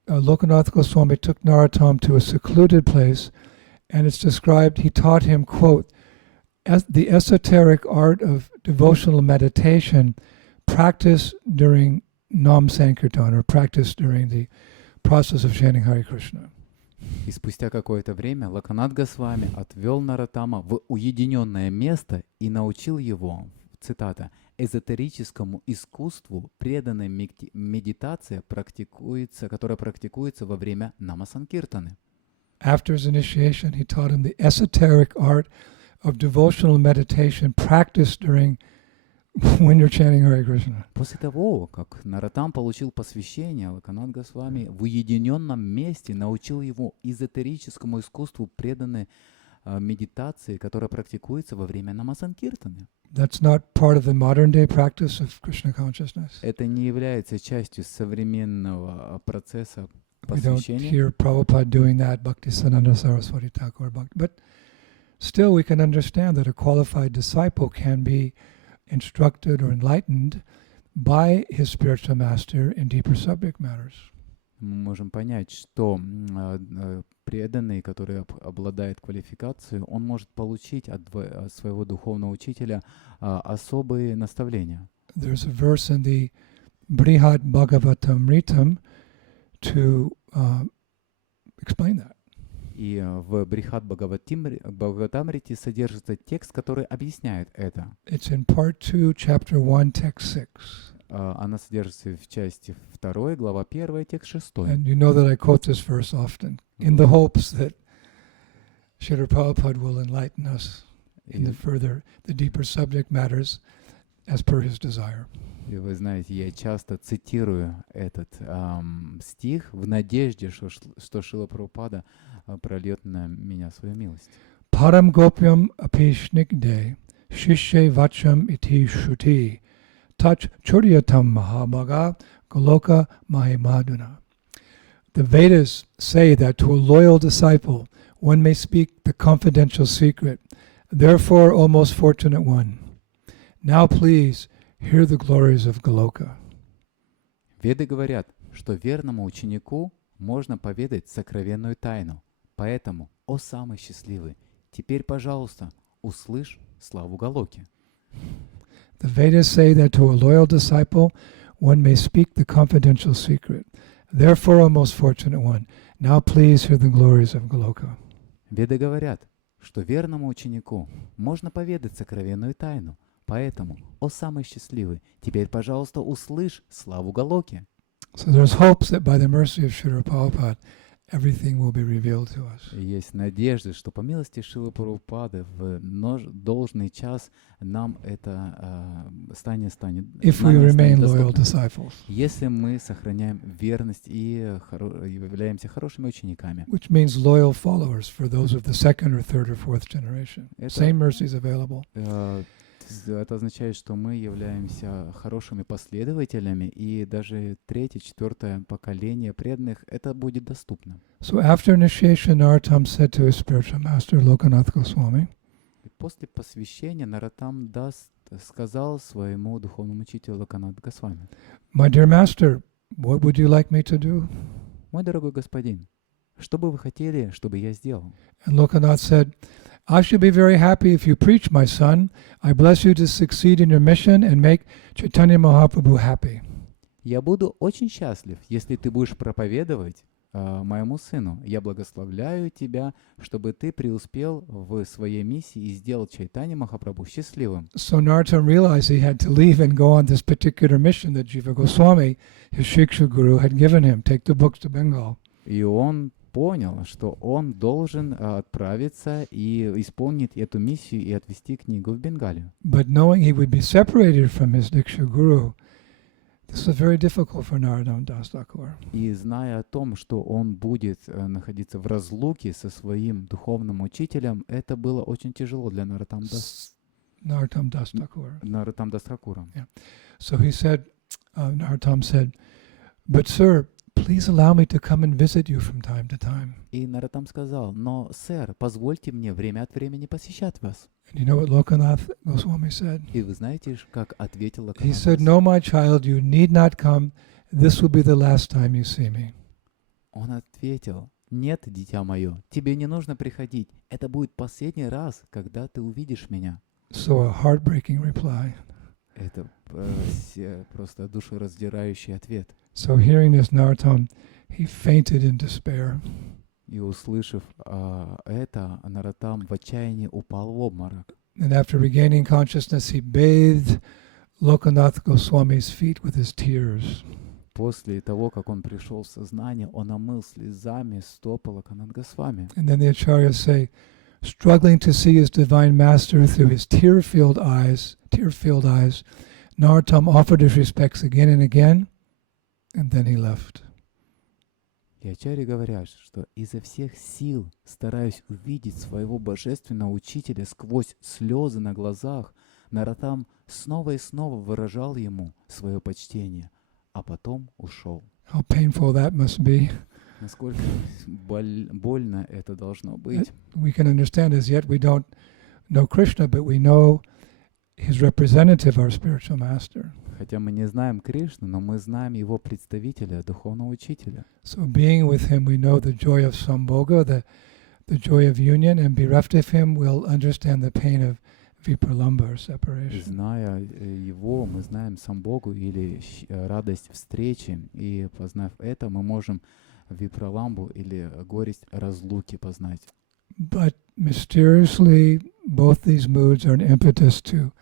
Lokanath Goswami took Narottam to a secluded place, and it's described he taught him, quote, the esoteric art of devotional meditation practiced during Nam Sankirtan, or practiced during the process of chanting Hare Krishna. И спустя какое-то время Локанат Госвами отвел Наротама в уединенное место и научил его, цитата, эзотерическому искусству, преданной медитация, которая практикуется во время Нама-санкиртаны. After his initiation, he taught him the esoteric art of devotional meditation practiced during when you're chanting Hare Krishna. После того, как Наротам получил посвящение, Локанат Госвами в уединенном месте научил его эзотерическому искусству, преданной медитации, которая практикуется во время Нама-санкиртаны. That's not part of the modern day practice of Krishna consciousness. Это не является частью современного процесса We don't посвящения. hear Prabhupada doing that, Bhaktisiddhanta Saraswati Thakur. But still we can understand that a qualified disciple can be instructed or enlightened by his spiritual master in deeper subject matters. Мы можем понять, что преданный, который обладает квалификацией, он может получить от своего духовного учителя особые наставления. There's a verse in the Brihad Bhagavatamritam to explain that. И в Брихат Бхагаватамрите содержится текст, который объясняет это. It's in part 2, chapter 1, text 6. Она содержится в части 2, глава 1, текст 6. And you know that I quote this verse often in the hopes that Srila Prabhupada will enlighten us in the deeper subject matters as per his desire. И вы знаете, я часто цитирую этот стих в надежде, что Шрила Прабхупада прольет на меня свою милость. Param gopyam apishnikde shishye vacham iti shruti tach churyatam mahabhaga goloka mahimaduna. The Vedas say that to a loyal disciple one may speak the confidential secret. Therefore, O most fortunate one, now please hear the glories of Goloka. Веды говорят, что верному ученику можно поведать сокровенную тайну. Поэтому, о самый счастливый, теперь, пожалуйста, услышь славу Галоки. The Vedas say that to a loyal disciple one may speak the confidential secret. Therefore, O most fortunate one, now please hear the glories of Goloka. Веды говорят, что верному ученику можно поведать сокровенную тайну. Поэтому, о самый счастливый, теперь, пожалуйста, услышь славу Галоки. So there's hopes that by the mercy of Srila Prabhupada, everything will be revealed to us. Есть надежда, что по милости Шрилы Прабхупады в должный час нам это станет If we знание remain станет loyal доступно, disciples, если мы сохраняем верность и являемся хорошими учениками. which means loyal followers for those of the second or third or fourth generation. Это- Same mercies available. Это означает, что мы являемся хорошими последователями, и даже третье, четвертое поколение преданных это будет доступно. So after initiation, Narottam said to his spiritual master, Lokanath Goswami, И после посвящения Нароттам Дас сказал своему духовному учителю Локанат Госвами: My dear master, what would you like me to do? «Мой дорогой господин, что бы вы хотели, чтобы я сделал?» And Lokanath said, I should be very happy if you preach, my son. I bless you to succeed in your mission and make Chaitanya Mahaprabhu happy. «Я буду очень счастлив, если ты будешь проповедовать моему сыну. Я благословляю тебя, чтобы ты преуспел в своей миссии и сделал Чайтанья Махапрабху счастливым». So Narottam realized he had to leave and go on this particular mission that Jiva Goswami, his Shiksha Guru, had given him, take the books to Bengal. И он понял, что он должен отправиться и исполнить эту миссию и отвести книгу в Бенгалию. But knowing he would be separated from his Diksha Guru, this was very difficult for Narottam Das Thakur. И зная о том, что он будет находиться в разлуке со своим духовным учителем, это было очень тяжело для Нароттам Дас Тхакура. So he said, Narottam said, but sir, please allow me to come and visit you from time to time. И Нароттам сказал: «Но, сэр, позвольте мне время от времени посещать вас». And you know what Lokanath Goswami said? И вы знаете, как ответил He Локанат said, Дас? no, my child, you need not come. This will be the last time you see me. Он ответил: «Нет, дитя мое, тебе не нужно приходить. Это будет последний раз, когда ты увидишь меня». So a heartbreaking reply. Это просто душераздирающий ответ. So hearing this, Narottam, he fainted in despair. И услышав это, Нароттам в отчаянии упал в обморок. And after regaining consciousness, he bathed Lokanath Goswami's feet with his tears. После того, как он пришел в сознание, он омыл слезами стопы Локанат Госвами. And then the acharyas say, struggling to see his divine master through his tear-filled eyes, Narottam offered his respects again and again, and then he left. И ачарьи говорят, что изо всех сил, стараясь увидеть своего божественного учителя сквозь слезы на глазах, Нароттам снова и снова выражал ему свое почтение, а потом ушел. How painful that must be. Насколько больно это должно быть. We can understand as yet we don't know Krishna, but we know his representative, our spiritual master. Хотя мы не знаем Кришну, но мы знаем его представителя, духовного учителя. So being with him, we know the joy of Sambhoga, the joy of union, and bereft of him, we'll understand the pain of vipralamba or И separation. зная его, мы знаем самбогу или радость встречи, и познав это, мы можем випраламбу или горесть разлуки познать. But mysteriously, both these moods are an impetus to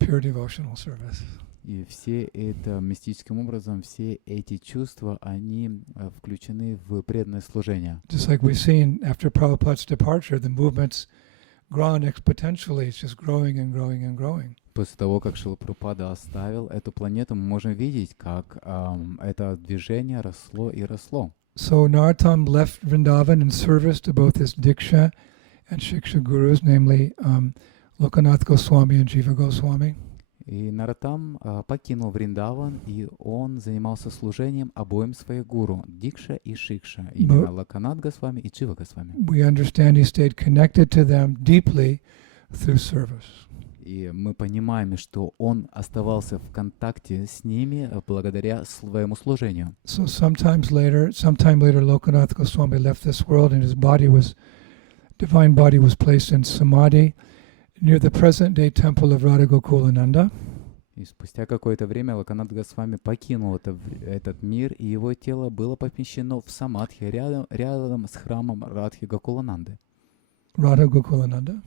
pure devotional service. И все это мистическим образом, все эти чувства, они включены в преданное служение. Just like we've seen after Prabhupada's departure, the movement's grown exponentially. It's just growing and growing and growing. После того, как Шрила Прабхупада оставил эту планету, мы можем видеть, как это движение росло и росло. So Narottam left Vrindavan in service to both his Diksha and Shiksha gurus, namely Lokanath Goswami and Jiva Goswami. И Нароттам покинул Вриндаван, и он занимался служением обоим своих гуру, Дикша и Шикша, именно Локанат Госвами и Джива Госвами. We understand he stayed connected to them deeply through service. И мы понимаем, что он оставался в контакте с ними благодаря своему служению. So sometime later, Lokanath Goswami left this world, and his divine body was placed in samadhi near the present-day temple of Radha Gokulananda. И спустя какое-то время Локанат Госвами покинул этот мир, и его тело было помещено в Самадхи рядом с храмом Радхи Гакулананды. Radha Gokulananda.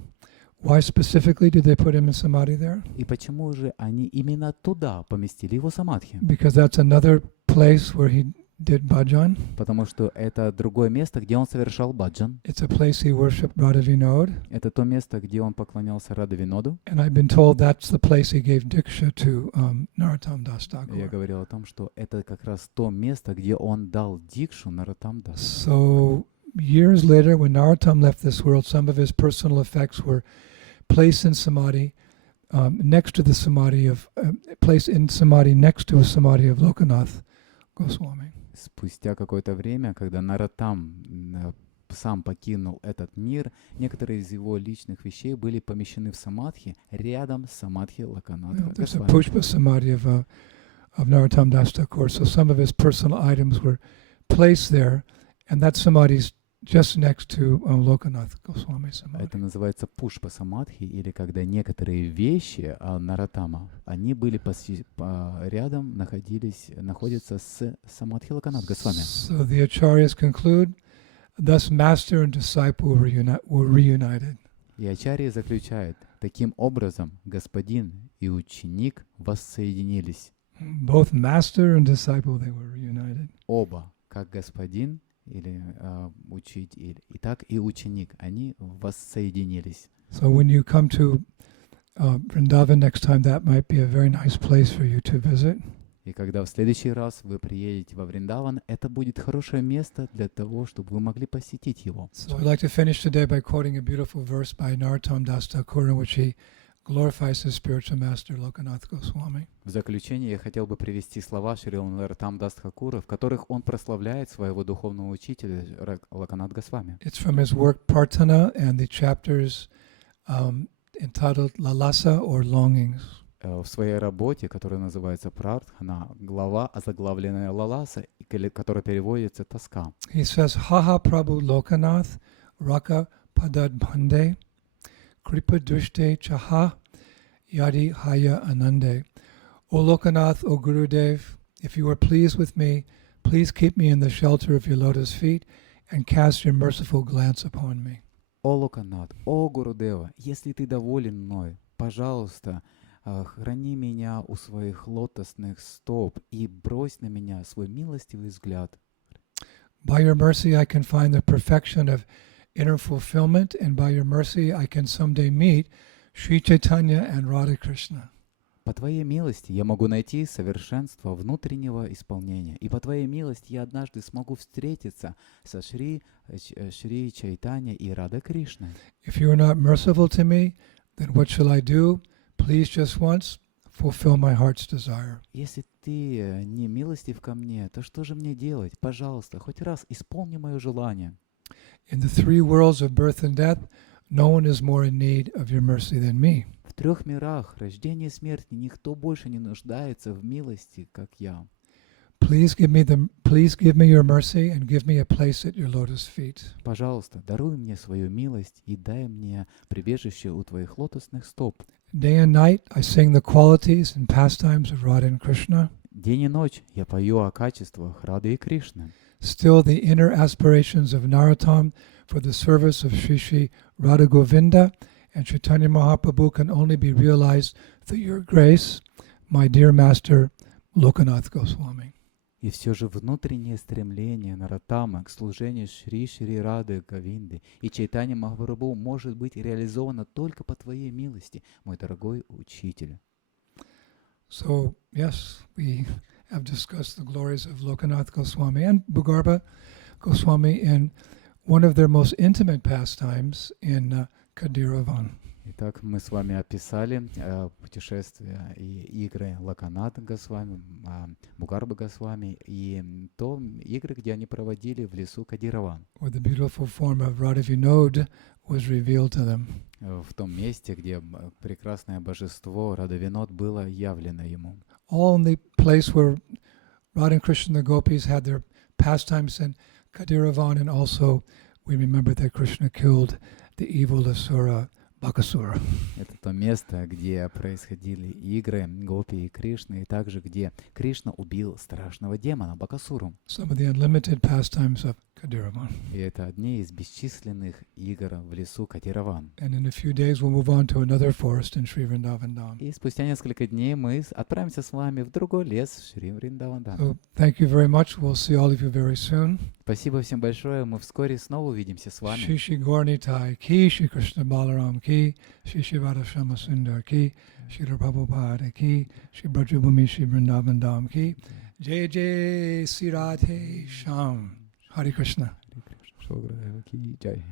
Why specifically did they put him in samadhi there? И почему же они именно туда поместили его Самадхи? Because that's another place where he did bhajan. Потому что это другое место, где он совершал баджан. It's a place he worshipped Radha Vinod. Это то место, где он поклонялся Радha Виноду. And I've been told that's the place he gave diksha to Narottam Das Я Thakur. говорил о том, что это как раз то место, где он дал дикшу Нароттам Дасу. So years later, when Narottam left this world, some of his personal effects were placed in samadhi next to the samadhi of placed in samadhi next to a samadhi of Lokanath Goswami. Спустя какое-то время, когда Нароттам сам покинул этот мир, некоторые из его личных вещей были помещены в самадхи рядом с самадхи Локанатха There's a Госвами. pushpa samadhi of Narottam Das Thakur. So some of his personal items were placed there, and that samadhi's just next to Lokanath Goswami samadhi. Это называется пушпа самадхи, или когда некоторые вещи Нароттама, они были рядом, находятся с самадхи Локанат Госвами. So the acharyas conclude, thus master and disciple were reunited. И Ачарья заключает, таким образом господин и ученик воссоединились. Both master and disciple, they were reunited. Оба, как господин или учитель, и так и ученик, они воссоединились. So when you come to Vrindavan next time, that might be a very nice place for you to visit. И когда в следующий раз вы приедете во Вриндаван, это будет хорошее место для того, чтобы вы могли посетить его. So I'd like to finish today by quoting a beautiful verse by Narottam Das Thakur in which he glorifies his spiritual master Lokanath Goswami. В заключение я хотел бы привести слова Шрила Нароттам Дас Тхакура, в которых он прославляет своего духовного учителя Локанат Госвами. It's from his work Partana and the chapters entitled Lalasa or Longings. В своей работе, которая называется Прартхана, глава, озаглавленная Лаласа, которая переводится «Тоска». He says, Haha Prabhu Lokanath Raka Padad Bhande Kripa Dushte Chaha Yadi Haya Anande. O Lokanath, O Gurudev, if you are pleased with me, please keep me in the shelter of your lotus feet and cast your merciful glance upon me. О Локанат, о Гурудева, если ты доволен мной, пожалуйста, храни меня у своих лотосных стоп и брось на меня свой милостивый взгляд. By your mercy I can find the perfection of inner fulfillment, and by your mercy I can someday meet Sri Chaitanya and Radha Krishna. По Твоей милости я могу найти совершенство внутреннего исполнения, и по Твоей милости я однажды смогу встретиться со Шри Чайтанья и Рада Кришной. If you are not merciful to me, then what shall I do? Please just once fulfill my heart's desire. Если Ты не милостив ко мне, то что же мне делать? Пожалуйста, хоть раз исполни мое желание. In the three worlds of birth and death, no one is more in need of your mercy than me. В трех мирах, рождения и смерти, никто больше не нуждается в милости, как я. Please give me your mercy and give me a place at your lotus feet. Пожалуйста, даруй мне свою милость и дай мне прибежище у Твоих лотосных стоп. Day and night I sing the qualities and pastimes of Radha and Krishna. День и ночь я пою о качествах Рады и Кришны. Still the inner aspirations of Narottam for the service of Sri Sri Radha Govinda and Chaitanya Mahaprabhu can only be realized through your grace, my dear master Lokanath Goswami. И все же внутреннее стремление Нароттама к служению Шри Рады Говинды и Чайтанья Махапрабху может быть реализовано только по Твоей милости, мой дорогой учитель. So, yes, we have discussed the glories of Lokanath Goswami and Bhugarbha Goswami in one of their most intimate pastimes in Khadiravan. Итак, мы с вами описали путешествия и игры Локанат Госвами, Бхугарбы Госвами и то игры, где они проводили в лесу Кадирован. Where the beautiful form of Radha Vinod was revealed to them. В том месте, где прекрасное божество Рада Винод было явлено ему. All in the place where Radha and Krishna, the gopis, had their pastimes in Khadiravan, and also we remember that Krishna killed the evil asura Bakasura. Это то место, где происходили игры Гопи и Кришны, и также где Кришна убил страшного демона Бакасуру. Some of the unlimited pastimes of Khadiravan. И это одни из бесчисленных игр в лесу Кадирован. And in a few days we'll move on to another forest in Sri Vrindavan Dham. И спустя несколько дней мы отправимся с вами в другой лес в Шри Вриндавандан. So thank you very much. We'll see all of you very soon. Спасибо всем большое. Мы вскоре снова увидимся с вами. Shri Shri Gaurnitai ki, Shri Krishna Balaram ki, Shri Shri Radha Sundar ki, Shri Prabhupada ki, Shri Brajabhumi Shri Vrindavan Dham ki. Jai Jai Sri Radhe Sham. Hare Krishna. Шри Гурудева ки джай.